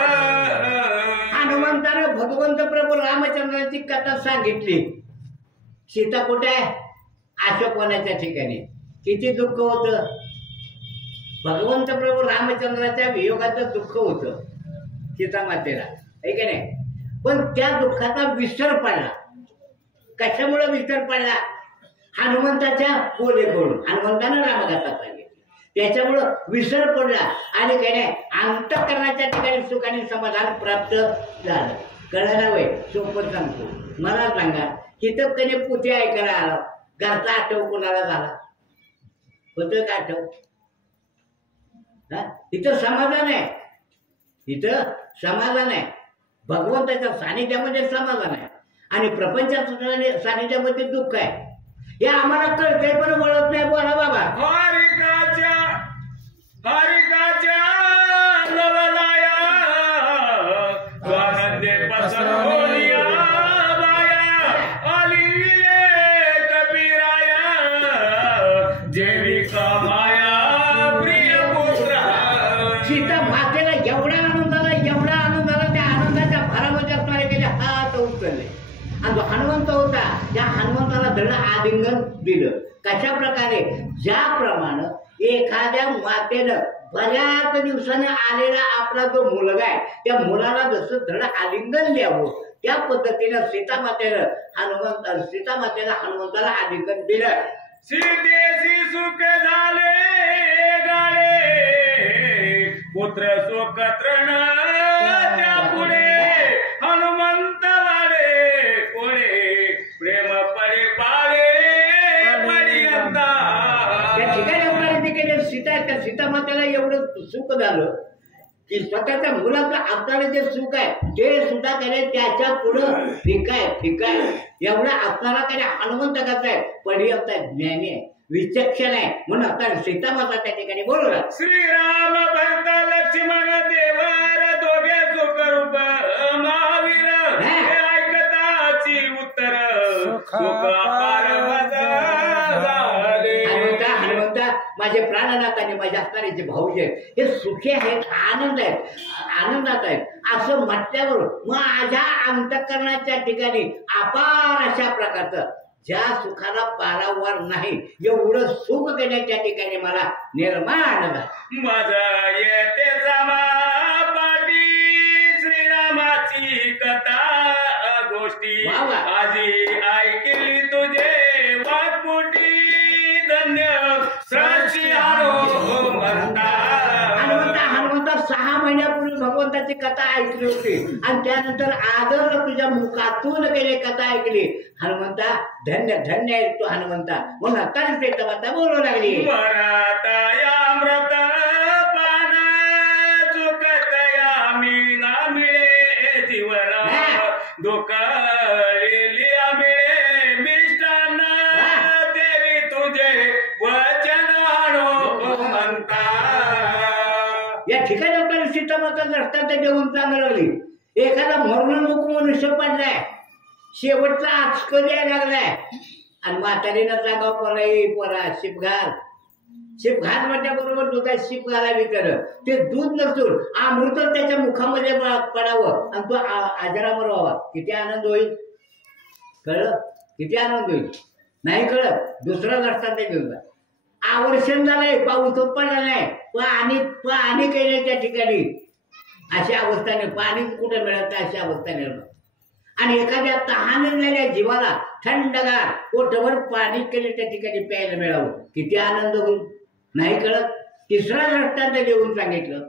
हनुमंतानं भगवंत प्रभू रामचंद्राची कथा सांगितली. सीता कुठे आहे अशोकवनाच्या ठिकाणी. किती दुःख होतं. भगवंत प्रभू रामचंद्राच्या वियोगाचं दुःख होतं सीता मातेला आहे की नाही. पण त्या दुःखाचा विसर पडला. कशामुळे विसर पडला. हनुमंताच्या बोलेकडून हनुमंतानं रामकथा सांगितली त्याच्यामुळं विसर पडला आणि काय नाही अंतःकरणाच्या ठिकाणी सुख आणि समाधान प्राप्त झालं. कळलं वय सोपं सांगतो. मला सांगा तिथं कधी पुथे ऐकायला आला घरचा आठव कोणाला झाला होतं का आठव. तिथं समाधान आहे. तिथं समाधान आहे. भगवंताच्या सानिध्यामध्ये समाधान आहे आणि प्रपंचाच्या सानिध्यामध्ये दुःख आहे. हे आम्हाला कळतंय पण वळत नाही. बोला बाबा. हरिकाच्या लवलाया स्वानंदे पसरवलिया बाया अलिले कबीराया जेवी कमाया प्रिय पुत्र. सीता मातेला एवढा आनंद आला त्या आनंदाच्या भरामध्ये असणारे गेले हात उचलले आणि जो हनुमंत होता त्या हनुमंताला धड आलिंगन दिलं. कशा प्रकारे ज्याप्रमाणे एखाद्या मातेनं बऱ्याच दिवसाने आलेला आपला जो मुलगा आहे त्या मुलाला जसं धड आलिंगन द्यावं त्या पद्धतीनं सीता मातेला हनुमंताला आलिंगन दिलं. सीतेशी सुख झाले गाळे पुत्र सुख तृण त्या पुढे हनुमंत वाडे कोळे प्रेम पडे पाळे पर्यंता. त्या ठिकाणी सीता मातेला एवढं सुख झालं की स्वतःच्या मुलाचं आपल्याला जे सुख आहे ते सुद्धा त्याने त्याच्या पुढं फिकाय एवढा असणारा त्याने हनुमंत कसा आहे पर्यंत आहे ज्ञानी आहे. विचक्षण आहे म्हणून आता सीतामाता त्या ठिकाणी बोलवला. श्रीराम भरत लक्ष्मण देवर दोघे सुखरूप महावीर हे ऐकताची उत्तर सुख अपार झाले. हनुमंता माझे प्राणनाथ आणि माझ्या असणारे जे भाऊजे हे सुखी आहेत, आनंद आहेत, आनंदात आहेत असं म्हटल्यावर माझ्या अंतःकरणाच्या ठिकाणी अपार अशा प्रकारचं ज्या सुखाला पारावार नाही एवढं सुख घेण्याच्या ठिकाणी मला निर्माण झाला. माझा येते समा पाटी श्रीरामाची कथा गोष्टी आजी ऐकली तुझे वाटपुटी धन्य सची आलो म्हणता. हनुमंता 6 महिन्यापूर्वी भगवंताची कथा ऐकली होती आणि त्यानंतर आदर तुझ्या मुखातून गेली कथा ऐकली. हनुमंता धन्य धन्य आहे तू हनुमंता म्हणून आता प्रेतमाता बोलू लागली. अमृत पान चुकतया मी ना मिळे जीवन दुःखलेली मिळे मिष्टान देवी तुझे वचन आणो म्हणता. या ठिकाणी आपल्याला सीतामाता रस्त्यात जेवून चांगलं लागली. एखादा मरणोन्मुख मनुष्य पडलाय, शेवटचा आचक द्यायला लागलाय आणि म्हातारीनं सांगा पोरा शिप घाल. शिप घाल म्हटल्याबरोबर दुधात शिप घालावी तर ते दूध नसून अमृत त्याच्या मुखामध्ये पडावं आणि तो आजारावर व्हावा. किती आनंद होईल, कळलं? किती आनंद होईल नाही कळत. दुसरा रस्ता ते घेऊन जा. आवर्षण झालंय, पाऊस पडला नाही, पाणी काही त्या ठिकाणी अशा अवस्थाने पाणी कुठे मिळत अशा अवस्था निर्माण. आणि एखाद्या तहानलेल्या जीवाला थंडगार पोटभर पाणी केले त्या ठिकाणी प्यायला मिळावं, किती आनंद होईल नाही कळत. तिसरा दृष्टांत देऊन सांगितलं.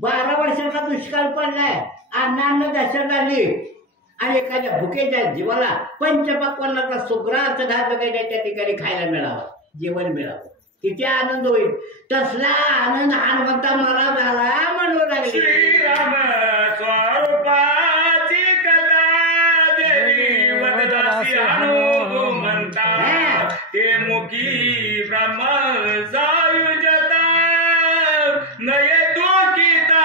12 वर्षाचा दुष्काळ पडलाय, अन्न दशा झाली आणि एखाद्या भुकेच्या जीवाला पंचपक्वान्नाचा सुग्रास घात त्या ठिकाणी खायला मिळावं, जेवण मिळावं, किती आनंद होईल. तसला आनंद हनुमंता मला झाला म्हणू लागली. श्रीराम स्वरूपाची कथा देवी वदनासी आणू म्हणता. ते मुखी ब्रह्म सायुजता नये दुखिता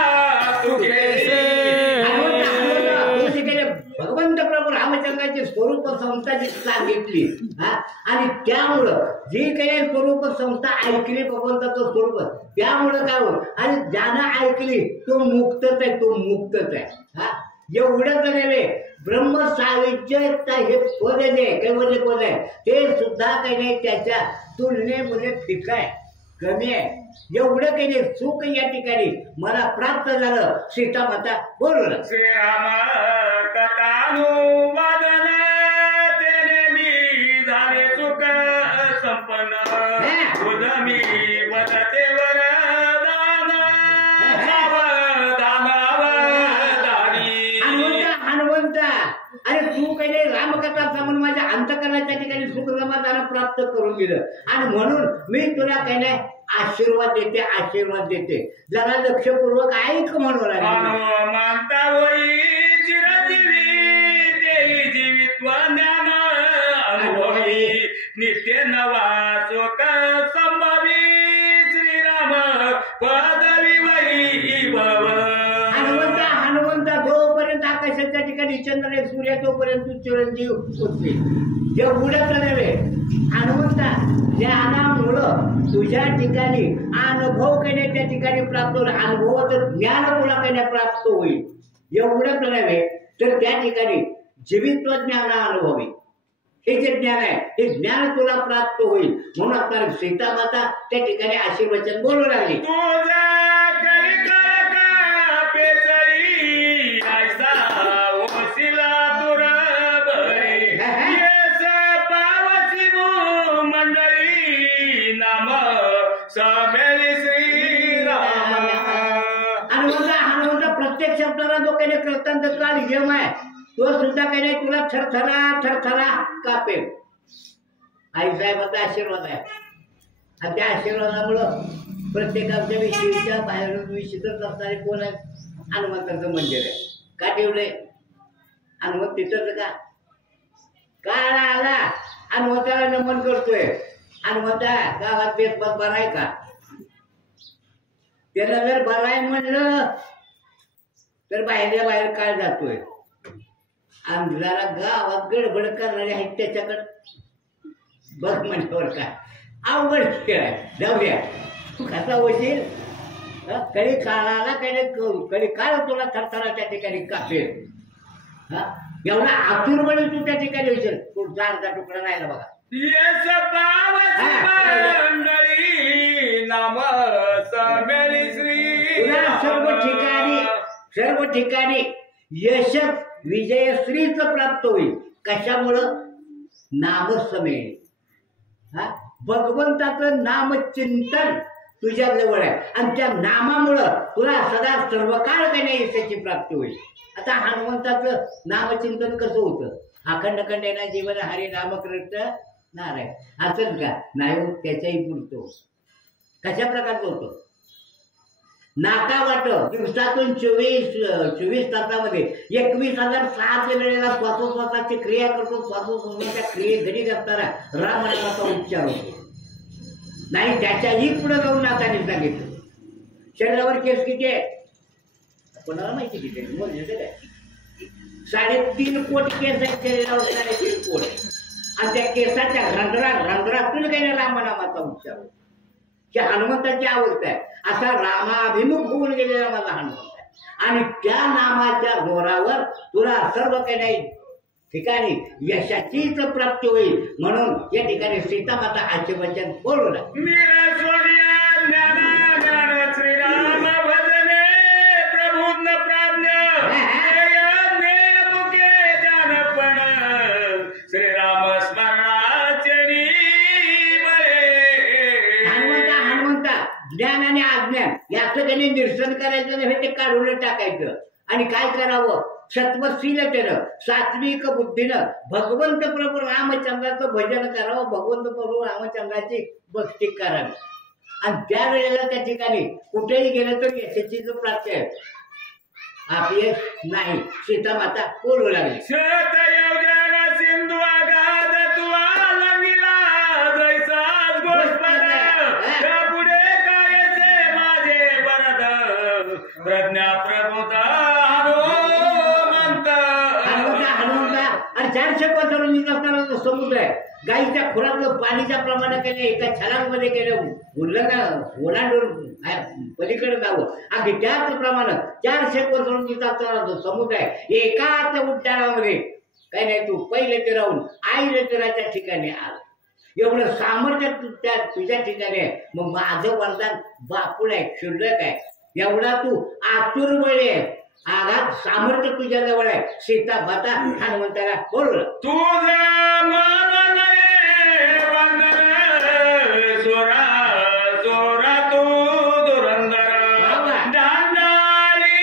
तुझे. भगवंत प्रभू रामचंद्राची स्वरूप संस्था जी सांगितली आणि त्यामुळं जी काही स्वरूप संस्था ऐकली भगवंताचं स्वरूप त्यामुळं काय होत आणि ज्यानं ऐकली तो मुक्तच आहे, तो मुक्तच आहे. एवढंच नव्हे ब्रह्म सायुज्य हे पद जे कैवल्य पद आहे ते सुद्धा काही नाही त्याच्या तुलनेमध्ये फिका आहे, कमी आहे. एवढं काही नाही सुख या ठिकाणी मला प्राप्त झालं. सीतामाता बोलू. श्रीराम कथानुवादन तेने मी झाले सुख संपन्न तुझ मी वदते वरदान सावधान अवधानी. हनुमंता अरे तू काही नाही रामकथा म्हणून माझ्या अंतकरणाच्या ठिकाणी सुख समाधान प्राप्त करून दिलं आणि म्हणून मी तुला काही नाही आशीर्वाद देते. जरा लक्षपूर्वक ऐक म्हणून मानता होई चिरंजीवी देवी जीवित्व ज्ञान अनुभवी नित्य नवा सुख संभवी श्रीराम पदवी वैभव. हनुमंता जोपर्यंत आकाशाच्या ठिकाणी चंद्र सूर्य तोपर्यंत चिरंजीव होते. एवढंच नव्हे हनुमंता ज्ञानामुळं तुझ्या ठिकाणी अनुभव केले त्या ठिकाणी प्राप्त होईल. अनुभवाचं ज्ञान तुला केल्या प्राप्त होईल. एवढंच नव्हे तर त्या ठिकाणी जीवित्व ज्ञान अनुभवी हे जे ज्ञान आहे हे ज्ञान तुला प्राप्त होईल. म्हणून आपल्याला सीतामाता त्या ठिकाणी आशीर्वचन बोलू लागली. हनुमंता प्रत्येक शब्दाला जो काही कृतांतचा नियम आहे तो सुद्धा काही नाही तुला थरथरा कापेल. आईसाहेबांचा आशीर्वाद आहे आणि त्या आशीर्वादामुळं प्रत्येकाच्या विषयीच्या बाहेरून विषयच असणारे कोण आहे? हनुमंताचं मंदिर आहे. का ठेवलंय हनुमंत तिथंच का? काळ आला हनुमंताला नमन करतोय आणि म्हणता गावात भेदभाव बरा आहे का? त्याला जर बरा आहे म्हणलं तर बाहेरच्या बाहेर काय जातोय. आणि जरा गावात गडबड करणारे आहेत त्याच्याकडं बघ म्हणल्यावर काय अवघड खेळ आहे. जाऊ द्या तू कसा होशील. कधी काळाला कधी काळ तुला थरथरा त्या ठिकाणी कापेल. एवढा आतुरपणे तू त्या ठिकाणी होशील. पुढचा अर्धा तुकडा राहिला बघा. येस मंडळी नाम समेली श्री तुला सर्व ठिकाणी यश विजयश्रीच प्राप्त होईल. कशामुळं? नामसमेळी. भगवंताचं नामचिंतन तुझ्या जवळ आहे आणि त्या नामामुळं तुला सदा सर्व काळ काही यशाची प्राप्ती होईल. आता हनुमंताचं नामचिंतन कसं होतं? अखंड खंडेना जीवन हरी रामकृष्ण नारायण असंच का? नाही होत. त्याच्याही पुरतो. कशा प्रकारचं होतं? नाका वाट दिवसातून 24 तासामध्ये 21,006 वेळेला स्वतःची क्रिया करतो. स्वतःच्या क्रियेत असताना रामनामाचा उच्चार होतो. नाही त्याच्याही पुढे जाऊन नाताने सांगितलं. शरीरावर केस किती आहे? कोणाला माहिती किती आहे? मोजले काय? 3.5 कोटी केस आहेत शरीरावर. 3.5 कोटी. आणि त्या केसाच्या रंध्रातून काही रामनामाचा उच्चार होतो. की हनुमंताची अवस्था आहे. असा रामाभिमुख होऊन गेलेला माझा हनुमंत आहे. आणि त्या नामाच्या जोरावर तुला सर्व काही ठिकाणी यशाचीच प्राप्ती होईल. म्हणून या ठिकाणी सीतामाता आजचे वचन बोलवलं. श्रीराम भजने प्रभुन्न प्राज्ञ जानपण श्रीराम स्मरणाचे हनुमंता ज्ञान आणि अज्ञान याचं त्यांनी निरसन करायचं नाही. ते काढून टाकायचं. आणि काय करावं? सत्वशीलतेनं सात्विक बुद्धीनं भगवंत प्रभू रामचंद्राचं भजन करावं. भगवंत प्रभू रामचंद्राची भक्ती करावी. आणि त्या वेळेला त्या ठिकाणी कुठेही गेलं तर यशाची जो प्राप्ती आहे. आपले नाही. सीतामाता बोलू लागली. सिंधू आगाध तुला लंगिला जैसाच गोष्ट पुढे कायचे माझे वरद प्रज्ञा प्रभुता हनुमंता. आणि 400 कोसरून असताना जो समुद्र आहे गाईच्या खुरातलं पाणीच्या प्रमाणे केलं. एका छलांगमध्ये केलं. उरलं का ओलांडून पलीकडे जावं. अगदी त्याच प्रमाणे 400 कोसरून असताना जो समुद्र आहे एकाच उड्डाणामध्ये काही नाही. तू पहिले ते राहून आई रचनाच्या ठिकाणी आला. एवढं सामर्थ्य तुझ्या ठिकाणी आहे. मग माझं वरदान बापूळ आहे, क्षुल्लक आहे. एवढा तू आतुरबळे आहे. आघात सामर्थ्य तुझ्या जवळ आहे. सीता माता हनुमंताला बोलवलं. तुझं मन जोरा जोरा तू धुरंधर दांडाली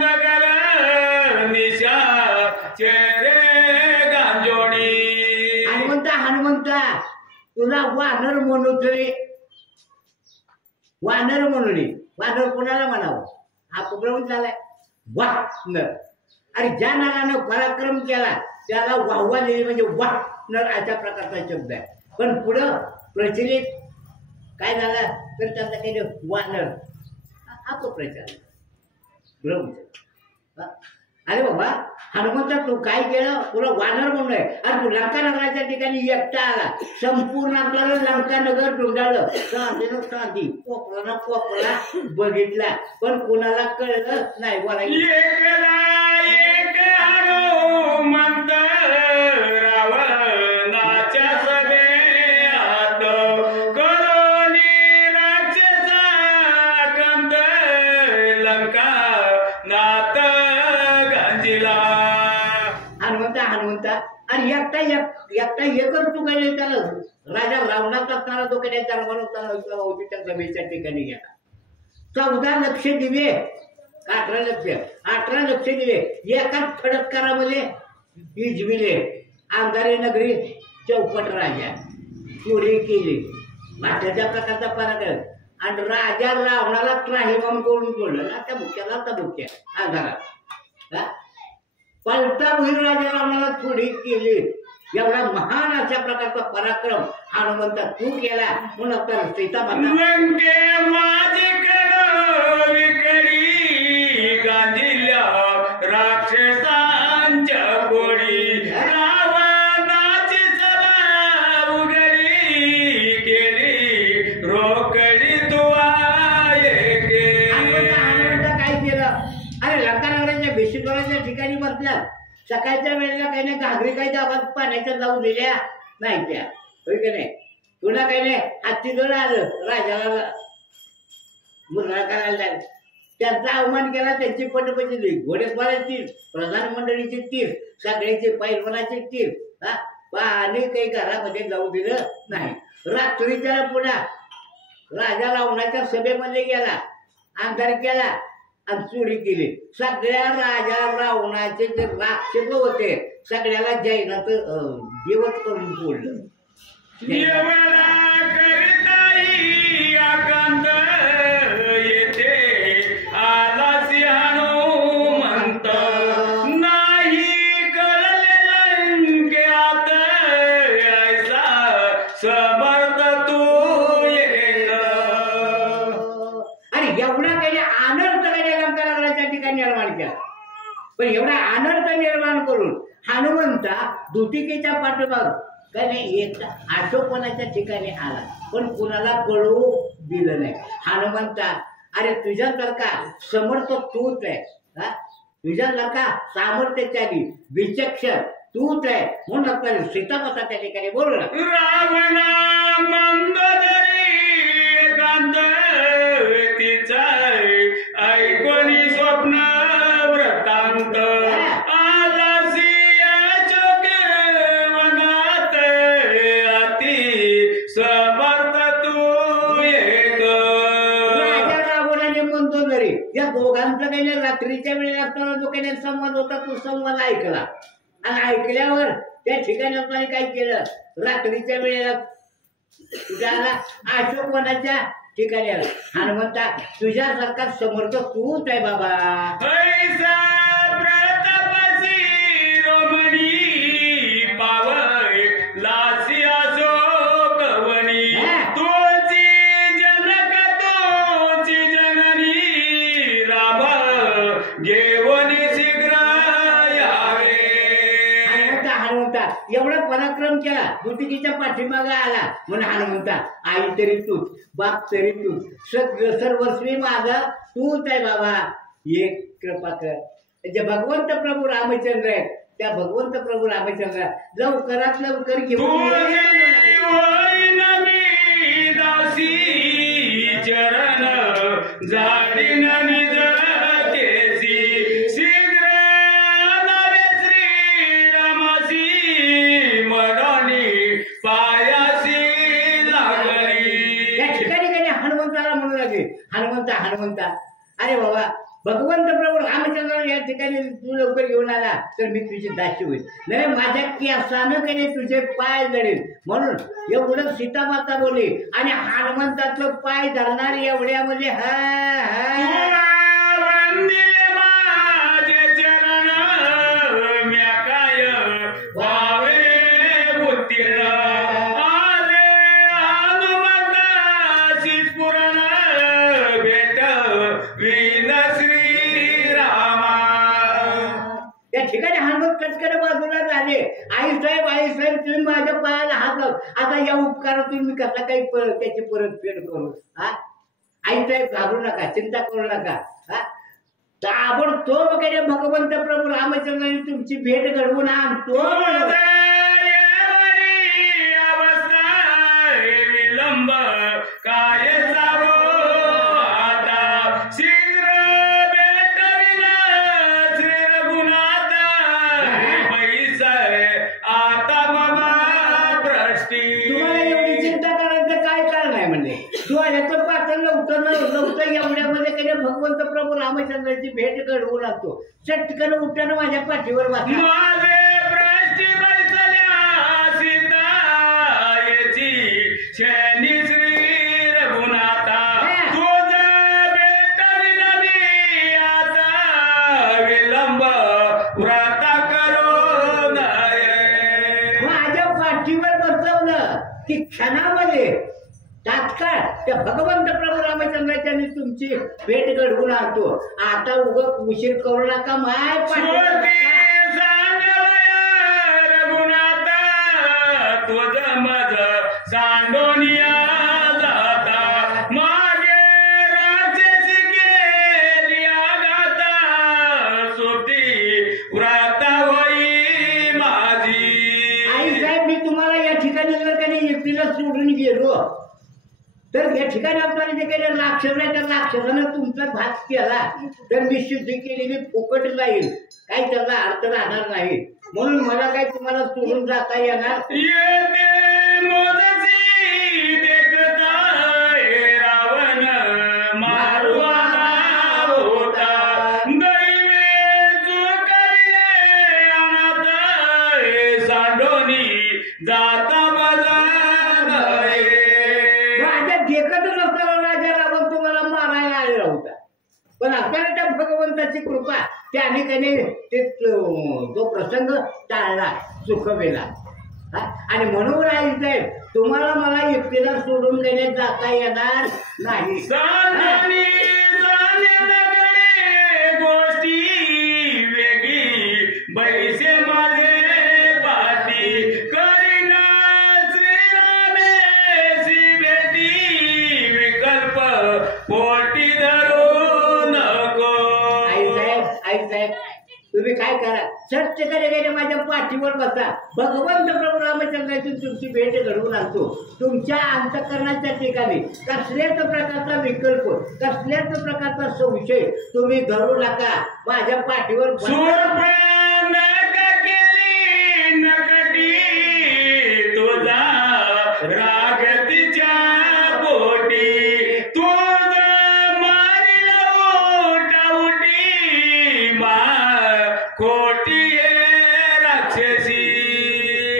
नगर निशा चेहरे गांजोणी. हनुमंता तुला वानर म्हणून वानर कोणाला म्हणावं? हा उपक्रम झालाय वानर. आणि ज्या नरानं पराक्रम केला त्याला वाहवा दिली म्हणजे वानर अशा प्रकारचा शब्द आहे. पण पुढं प्रचलित काय झालं तर त्याचा काही वानर हा तो प्रचार. अरे बाबा हनुमंता तू काय केलं? तुला वानर म्हणून आहे. आणि तू लंका नगराच्या ठिकाणी एकटा आला. संपूर्ण आपल्याला लंका नगर ढुंढाळलं. शांती कोपरा बघितला पण कुणाला कळलं नाही. एक हनुमंत रावणाच्या सभेत करोनी राक्षसा कंद लंका नाथ गांजिला. हनुमंता आणि एकटा एकच तू काय त्याला राजा रावणाचा असताना तो काही त्याला बनवताना त्या सभेच्या ठिकाणी गेला. 14 लक्ष दिवे 18 लक्ष दिवे एकाच फडत्कारामध्ये विझविले. अंधारी नगरी चौपट राजा चोरी केली. माठाच्या प्रकारचा फरक आहे. आणि राजा रावणाला त्राहिमाम करून सोडलं ना त्या मुख्या अंधारात. पलटा होईल राजा रावणाला चोरी केली. एवढा महान अशा प्रकारचा पराक्रम हनुमंता तू केला म्हणून तर सीतामाता लंके माझी विकडी गांधिल्या राक्षसांच्या गोडी रावणाची सभा उघडी केली रोकडी दुआये गे. हनुमंता काय केलं? अरे लंकानगराच्या बेशिकराच्या ठिकाणी बसल्या सकाळच्या वेळेला काही नाही घागरी काही दाबात पाण्याच्या जाऊ दिल्या नाही त्या होय की नाही. पुन्हा काही नाही हत्ती जण आलं राजाला मुलगा करायला त्यांचा अवमान केला. त्यांची पटपटी दिली घोडेस्वाराची प्रधान मंडळीचे तीर सगळ्याचे पैलवानाचे तीर हा पाणी काही घरामध्ये जाऊ दिलं नाही. रात्रीच्या पुन्हा राजा रावणाच्या सभेमध्ये गेला अंधार केला आणि चोरी केली. सगळ्या राजा रावणाचे जे राक्षस होते सगळ्याला जैनाचं दिवस करून सोडलं. एवढा करिताई आकांत येथे आला हनुमंत नाही कळले लंकेत ऐसा समर्थ तू येत. आणि एवढा काही अनर्थ काही लंकानगराच्या ठिकाणी निर्माण केला. पण एवढा अनर्थ निर्माण करून हनुमंता दुतिकेच्या पाठोपाठ काय नाही एक आटोपणाच्या ठिकाणी आला पण कुणाला कळू दिलं नाही. हनुमंता अरे तुझ्यासारखा समर्थ तूच आहे हा तुझ्यासारखा सामर्थ्यशाली विचक्षण तूच आहे म्हणून आपल्याला सीतामाता त्या ठिकाणी बोलला. रावणा मंदोदरी एकांत तिचा ऐकोनी स्वप्न वृत्तांत आलासिया वनात अति समर्थ तू एक. राजा रावणाने म्हणतो जरी या दोघांचा काही नाही रात्रीच्या वेळेला असताना जो काही संवाद होता तो संवाद ऐकला आणि ऐकल्यावर त्या ठिकाणी आपल्याला काय केलं रात्रीच्या वेळेला तुझ्या अशोकवनाच्या ठिकाणी आला. हनुमंता तुझ्यासारखा समर्थ तूच आहे बाबा. ऐसा प्रतापसी रोमणी पावय लासिया शोकवनी तोची जनक तोची जननी राम घेऊन शीघ्र यावे. हनुमंता एवढा पराक्रम केला दुतिकीच्या पाठीमागा आला म्हणून हनुमंता आई तरी तूच बाप तरी तूच सगळं सर्वस्वी माझा तूच आहे बाबा. एक कृपा कर. जे भगवंत प्रभू रामचंद्र आहेत त्या भगवंत प्रभू रामचंद्र लवकरात लवकर घेऊन दासी चरण जाडीन निज केसी शीघ्र नवे श्री रामासी मरणी पायासी लागली. या ठिकाणी काही हनुमंताला म्हणू लागले हनुमंता हनुमंता अरे बाबा भगवंत प्रभू रामचंद्र या ठिकाणी तू लवकर घेऊन आला तर मी तुझी दासी होईल नाही माझ्या केसानं काही तुझे पाय जडेल म्हणून एवढं सीतामाता बोलली आणि हनुमंताचं पाय धरणार एवढ्यामध्ये माझे चरण म्या काय व्हावे उत्तीर्ण आले हनुमंतासी स्फुरण भेट विन श्रीरामा. या ठिकाणी हनुमंत कटकट बाजूला झाले. आई साहेब तुम्ही माझ्या पायाला हात लाव आता या उपकारातून मी कसा काही त्याची परतफेड करू हा. आई साहेब घाबरू नका चिंता करू नका हा. ताबडतोब काही भगवंत प्रभू रामचंद्राने तुमची भेट घडवून आणतो. विलंब काय जावो आता शीघ्र भेटविन श्री रघुनाथ पैसा आता ममा भ्रष्टी. तुम्हाला एवढी चिंता करायचं काय कारण आहे म्हणजे डोळ्याचं पात्र लवकर एवढ्यामध्ये काही भगवंत प्रभू रामचंद्राची भेट घडवून आणतो. चटकन उठ्यानं माझ्या पाठीवर वाचा. माझे भ्रष्टी बैसल्या सीता येची शनी श्री रघुनाथा तुझा भेटविन मी आता विलंब व्रत करू नये. तात्काळ त्या भगवंत प्रभू रामचंद्राच्यानी तुमची भेट घडवून आणतो. आता उगं उशीर करू नका माय श्रुती सांगवया रघुनाथा तुझ मज सांडोनिया जाता मागे राक्षसी केली आघाता सुटी व्रता होई माझी. आई साहेब मी तुम्हाला या ठिकाणी जर काही एकटीला सोडून गेलो तर या ठिकाणी आपल्याला जे काही राक्षस आहे त्या राक्षसानं तुमचा घात केला तर निश्चित केलेली फुकट जाईल, काही त्याचा अर्थ राहणार नाही. म्हणून मला काही तुम्हाला सोडून जाता येणार येते मोदसी देखता हे रावण मारवाला होता दैवे चुकविले अनाथ हे सांडोनी जाता बजाय. माझ्या देखतच असताना राजा रावण तुम्हाला मारायला आलेला होता, पण आपल्याला त्या भगवंताची कृपा त्याने त्याने ते तो प्रसंग टाळला, चुकवेला. आणि म्हणून आई साहेब तुम्हाला मला एकटीला सोडून देण्यात जाता येणार नाही. सांडोनी जाण्याकडे गोष्टी वेगळी बैसे माझे पाठी करीना श्रीरामेशी भेटी विकल्प पोटी धरू नको. आई साहेब तुम्ही काय करा, सत्य करे माझ्या पाठीवर बसा. भगवंत प्रभू रामचंद्राची तुमची भेट घडवून आणतो. तुमच्या अंतःकरणाच्या ठिकाणी कसल्याच प्रकारचा विकल्प, कसल्याच प्रकारचा संशय तुम्ही धरू नका. माझ्या पाठीवर बसा. सुरपे नक केली नकटी तुझा राग तिच्या पोटी तुझ मारिल उठाउटी मा खोटी राक्षसी.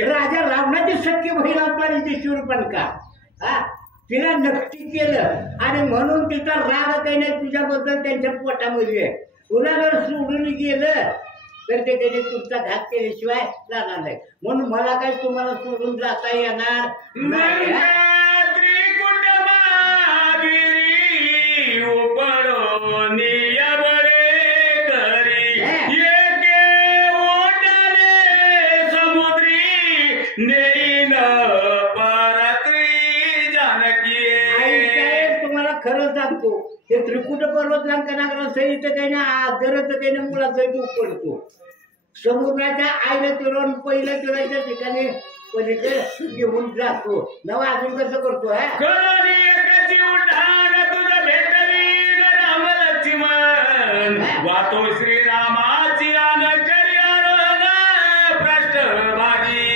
राजा रावणाची सख्य बहीण आपली शूरपणखा तिला नक्की केलं आणि म्हणून तिचा राग काही नाही तुझ्याबद्दल त्यांच्या पोटामध्ये आहे. तुला जर सोडून गेलं तर ते काही तुमचा घात केल्याशिवाय जाणार नाही. म्हणून मला काही तुम्हाला सोडून जाता येणार नाही. त्रिकुट महावीरी उपळो नियबळे करी एके ओटाने समुद्री नेईन परत्री जानकी. आई साहेब तुम्हाला खरं सांगतो हे त्रिकुट पर्वत लंकनाग्र सहित काही ना आदरच काही ना मुलासहित उपडतो. समुद्राच्या आईला तिरून पहिल्या तिराच्या ठिकाणी पलीकडे घेऊन जातो. नवा अजून कसं करतो करोनी एकाची उठाण तुझं भेटवीन राम लक्ष्मण वातो श्रीरामाची आन करी आरोहण पृष्ठभागी.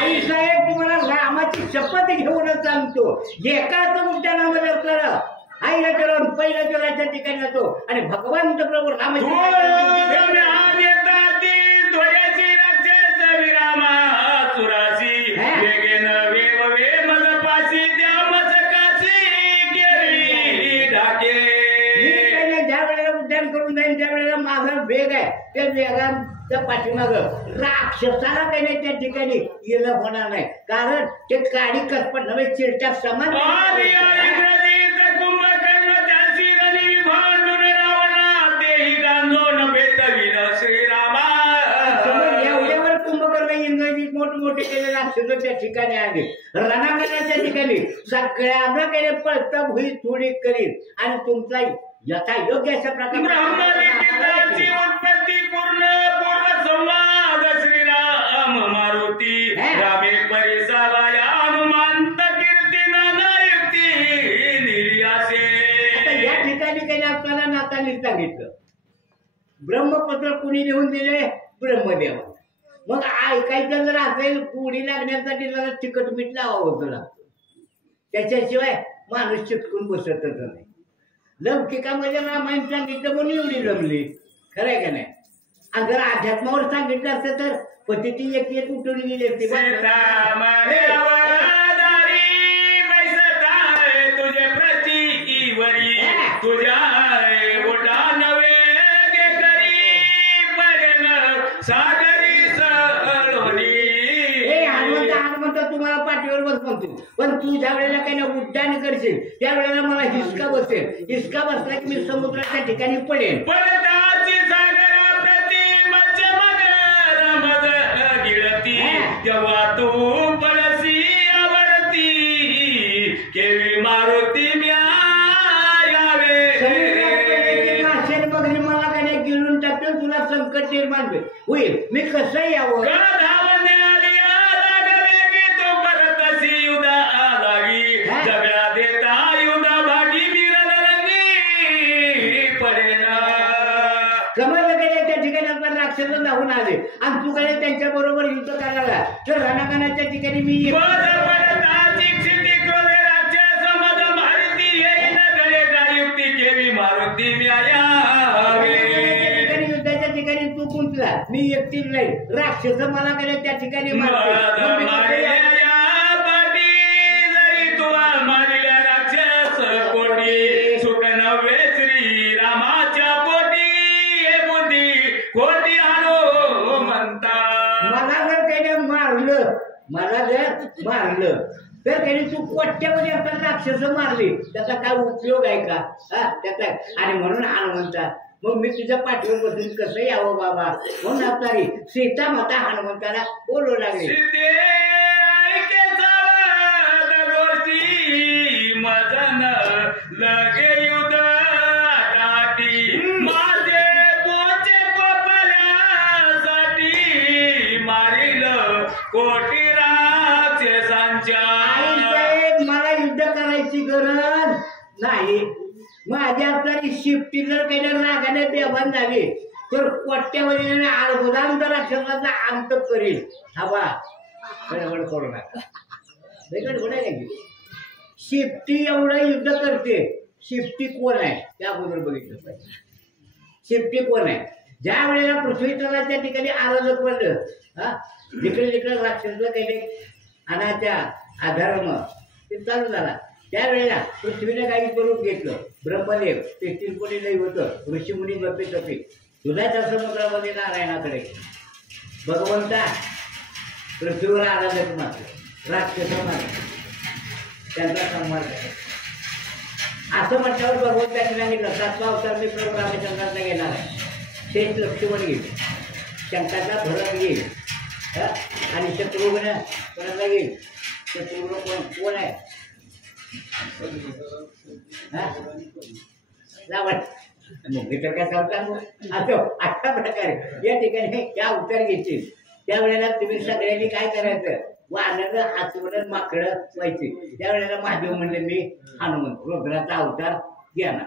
आई साहेब तुम्हाला रामाची शपथ घेऊनच सांगतो एकाच उद्यानामध्ये कर आईला तिरून पहिल्या तिराच्या ठिकाणी जातो आणि भगवंत प्रभू रामचंद्र माझा वेग आहे त्या वेगाच्या पाठीमाग राक्षसाला काही नाही त्या ठिकाणी गेलं होणार नाही. कारण ते काडी कसपट नव्हे चिरच्या समान एवढ्यावर कुंभकर्ण इंग्रजीत मोठमोठे केले राक्षस त्या ठिकाणी आले. रणांगणाच्या ठिकाणी सगळ्यांना काही पळता भुई थोडी करील आणि तुमचा यथा योग्य अशा ब्रह्मलिखिताची उत्पत्ती पूर्ण पूर्ण संवाद श्रीराम मारुती रामे परिसावाया हनुमंत कीर्ती नानायुक्ती निर्यासे. आता या ठिकाणी काही आपल्याला नातानी सांगितलं ब्रह्मपत्र कुणी लिहून दिले ब्रह्मदेवाला. मग ऐकायचं जर असेल पुढी लागण्यासाठी जरा तिखट मीठ लावावं लागतं. त्याच्याशिवाय माणूस चिटकून बसतच नाही. लौकिकामध्ये रामायण सांगितलं म्हणून एवढी जमली खरंय का नाही. आणि जर अध्यात्मावर सांगितलं असतं तर पतीची एक एक उठून गेली असती. तुझे प्रतीवरी तुझ्या ओढा नवे करी पडन सागरी सळोनी. हनुमंत तुम्हाला पाठीवर बस म्हणतो पण तू ज्या वेळेला काही ना उड्डाण करशील करशील त्यावेळेला मला हिसका बसेल. हिसका बसला की मी समुद्राच्या ठिकाणी पडेल. पडताची सागर प्रति मध्य मगर मज गिळती तेव्हा तू पळसी आवडती केवी मारुती म्या असेल मगरी मला कडे गिळून टाकतील तुला संकट निर्माण होईल. मी कसं यावं समजलं का त्या ठिकाणी आपण राक्षस जाऊन आले आणि तू काय त्यांच्या बरोबर युद्ध करायला तर रणकानाच्या ठिकाणी मी युद्धाच्या ठिकाणी तू गुंतला मी एकटीच नाही राक्षस मला कडे त्या ठिकाणी मला जर मारलं तर त्यांनी तू कोट्यामध्ये असताना राक्षस मारली त्याचा काय उपयोग आहे का त्याचा. आणि म्हणून हनुमंता मग मी तुझ्या पाठीवर बसून कसं यावं बाबा म्हणून आपली सीता माता हनुमंताला बोलू लागली. मला युद्ध करायची गरज नाही. माझ्या आपल्याला शिफ्टी जर काही रागाने बेभान झाली तर कोट्यावरील अर्धदांत राक्षसाचा अंत करेल. हवा गडबड करू नका गडबड आहे की शिफ्टी एवढं युद्ध करते. शिफ्टी कोण आहे त्या अगोदर बघितलं पाहिजे. शिफ्टी कोण आहे ज्या वेळेला पृथ्वी तलाच्या ठिकाणी आरोग्य पडलं जिकडे जिकडे राक्षसला काही अनाच्या आधारम ते चालू झाला त्यावेळेला पृथ्वीने काही करून घेतलं. ब्रह्मदेव 33 कोटी लई होतं ऋषीमुनी गप्पे तपे दुधाच्या समुद्रामध्ये नारायणाकडे भगवंता पृथ्वीवर आराधक मात्र राक्षस मात्र त्यांचा संवाद असं म्हटल्यावर भगवंतांनी सांगितलं 7वा अवतार मी प्रभू रामचंद्राचा घेणार आहे. शेष लक्ष्मण घेईल शंकाचा भरत घेईल आणि शत्रुघ्न कोणाला घेईल. शत्रुघ्न कोण आहे मुंबई तर काय सांगता असं अशा प्रकारे या ठिकाणी त्या अवतार घेतील त्यावेळेला तुम्ही सगळ्यांनी काय करायचं वानरं हातवडं माकडं व्हायची. त्यावेळेला महादेव म्हणले मी हनुमंत रुद्राचा अवतार घेणार.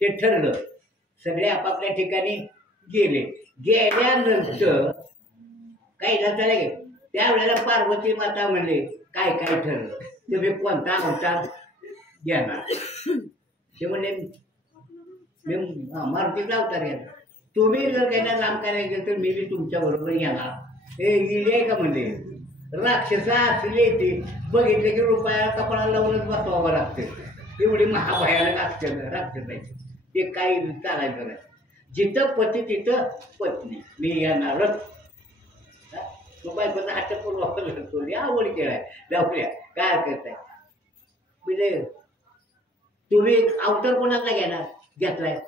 ते ठरलं. सगळे आपापल्या ठिकाणी गेले. गेल्यानंतर काही नसताना गे त्यावेळेला पार्वती माता म्हणले काय काय ठरलं तुम्ही कोणता अवतार घेणार. ते म्हणले मी मारुतीचा अवतार घेणार. तुम्ही जर काही राम करायला गेलं तर मी बी तुमच्या बरोबर येणार. हे गेले का म्हणले राक्षसा असले ते बघितले की रुपया कपडा लावूनच बसवावं लागते. एवढी महाभयानक राक्षसायचे ते काही चालायचं नाही. जिथं पती तिथं पत्नी मी येणारच. मग बायकोचा हात वापर करतो आवड केलाय जाऊया काय हरकत आहे. म्हणजे तुम्ही अवतार कोणाचा घेतलाय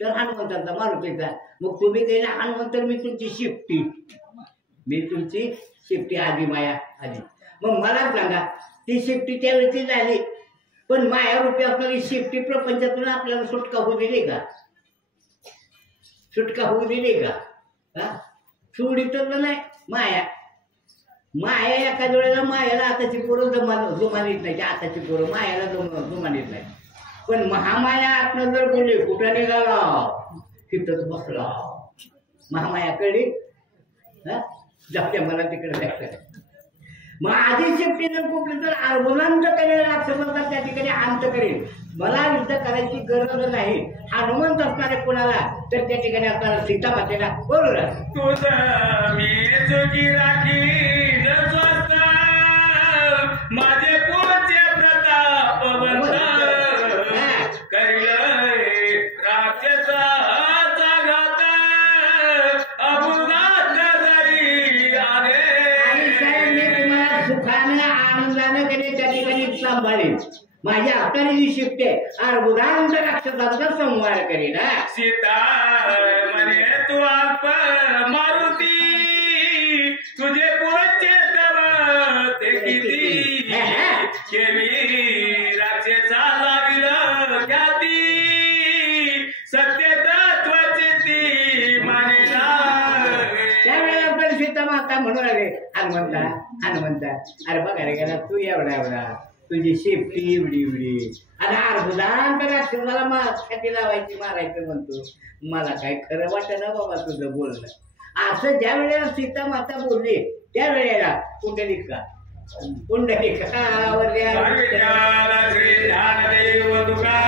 तर हनुमंताचा मारुतीचा. मग तुम्ही काही ना हनुमंत मी तुमची शिफ्टी आधी माया आधी. मग मला सांगा ती शिफ्टी त्यावेळी झाली पण माया रूपी असणारी शिफ्टी प्रपंचातून आपल्याला सुटका होऊ दिली का. सुटका होऊ दिली का. सोडी तर नाही. माया एखाद्या वेळेला मायाला आताची पोरं जुमानीत नाही. आताची पोरं मायाला जुमानीत नाही. पण महामाया आतनं जर बोलले कुठं निघाला तिथंच बसला. महामाया कळली जाते मला तिकडे जायचं. मग आधी शिफ्टी जर कुठली तर अर्भुनांत करेल राक्षसाचा त्या ठिकाणी अंत करेल. मला युद्ध करायची गरज नाही. हनुमंत असणारे कोणाला तर त्या ठिकाणी असणारा सीता मातेला बरोबर तुझं मी जोगी राखील स्वस्त माझे पूज्य प्रताप करील राक्षसाचा घात अबुनाथ जरी आले. सुखानं आनंदानं कधी त्या ठिकाणी सांभाळेल. माझ्या हाताने जी शिकते अर्बुदांत राक्षसांचा संहार करीन हा. सीता म्हणे तू आप मारुती तुझे पोचे तव ते किती केली राक्षसा लाविल ख्याती सत्य तत्वाची ती मानिला. त्यावेळेला पण सीता माता म्हणून आले हनुमंता अरे बघा रे गेला तू एवढा तुझी शेपटी एवढी आणि अर्बुदांत राक्षसाला माती लावायची मारायचं म्हणतो. मला काय खरं वाटत ना बाबा तुझं बोलणं. असं ज्या वेळेला सीता माता बोलली त्यावेळेला पुंडलिका श्री ज्ञानदेव तुका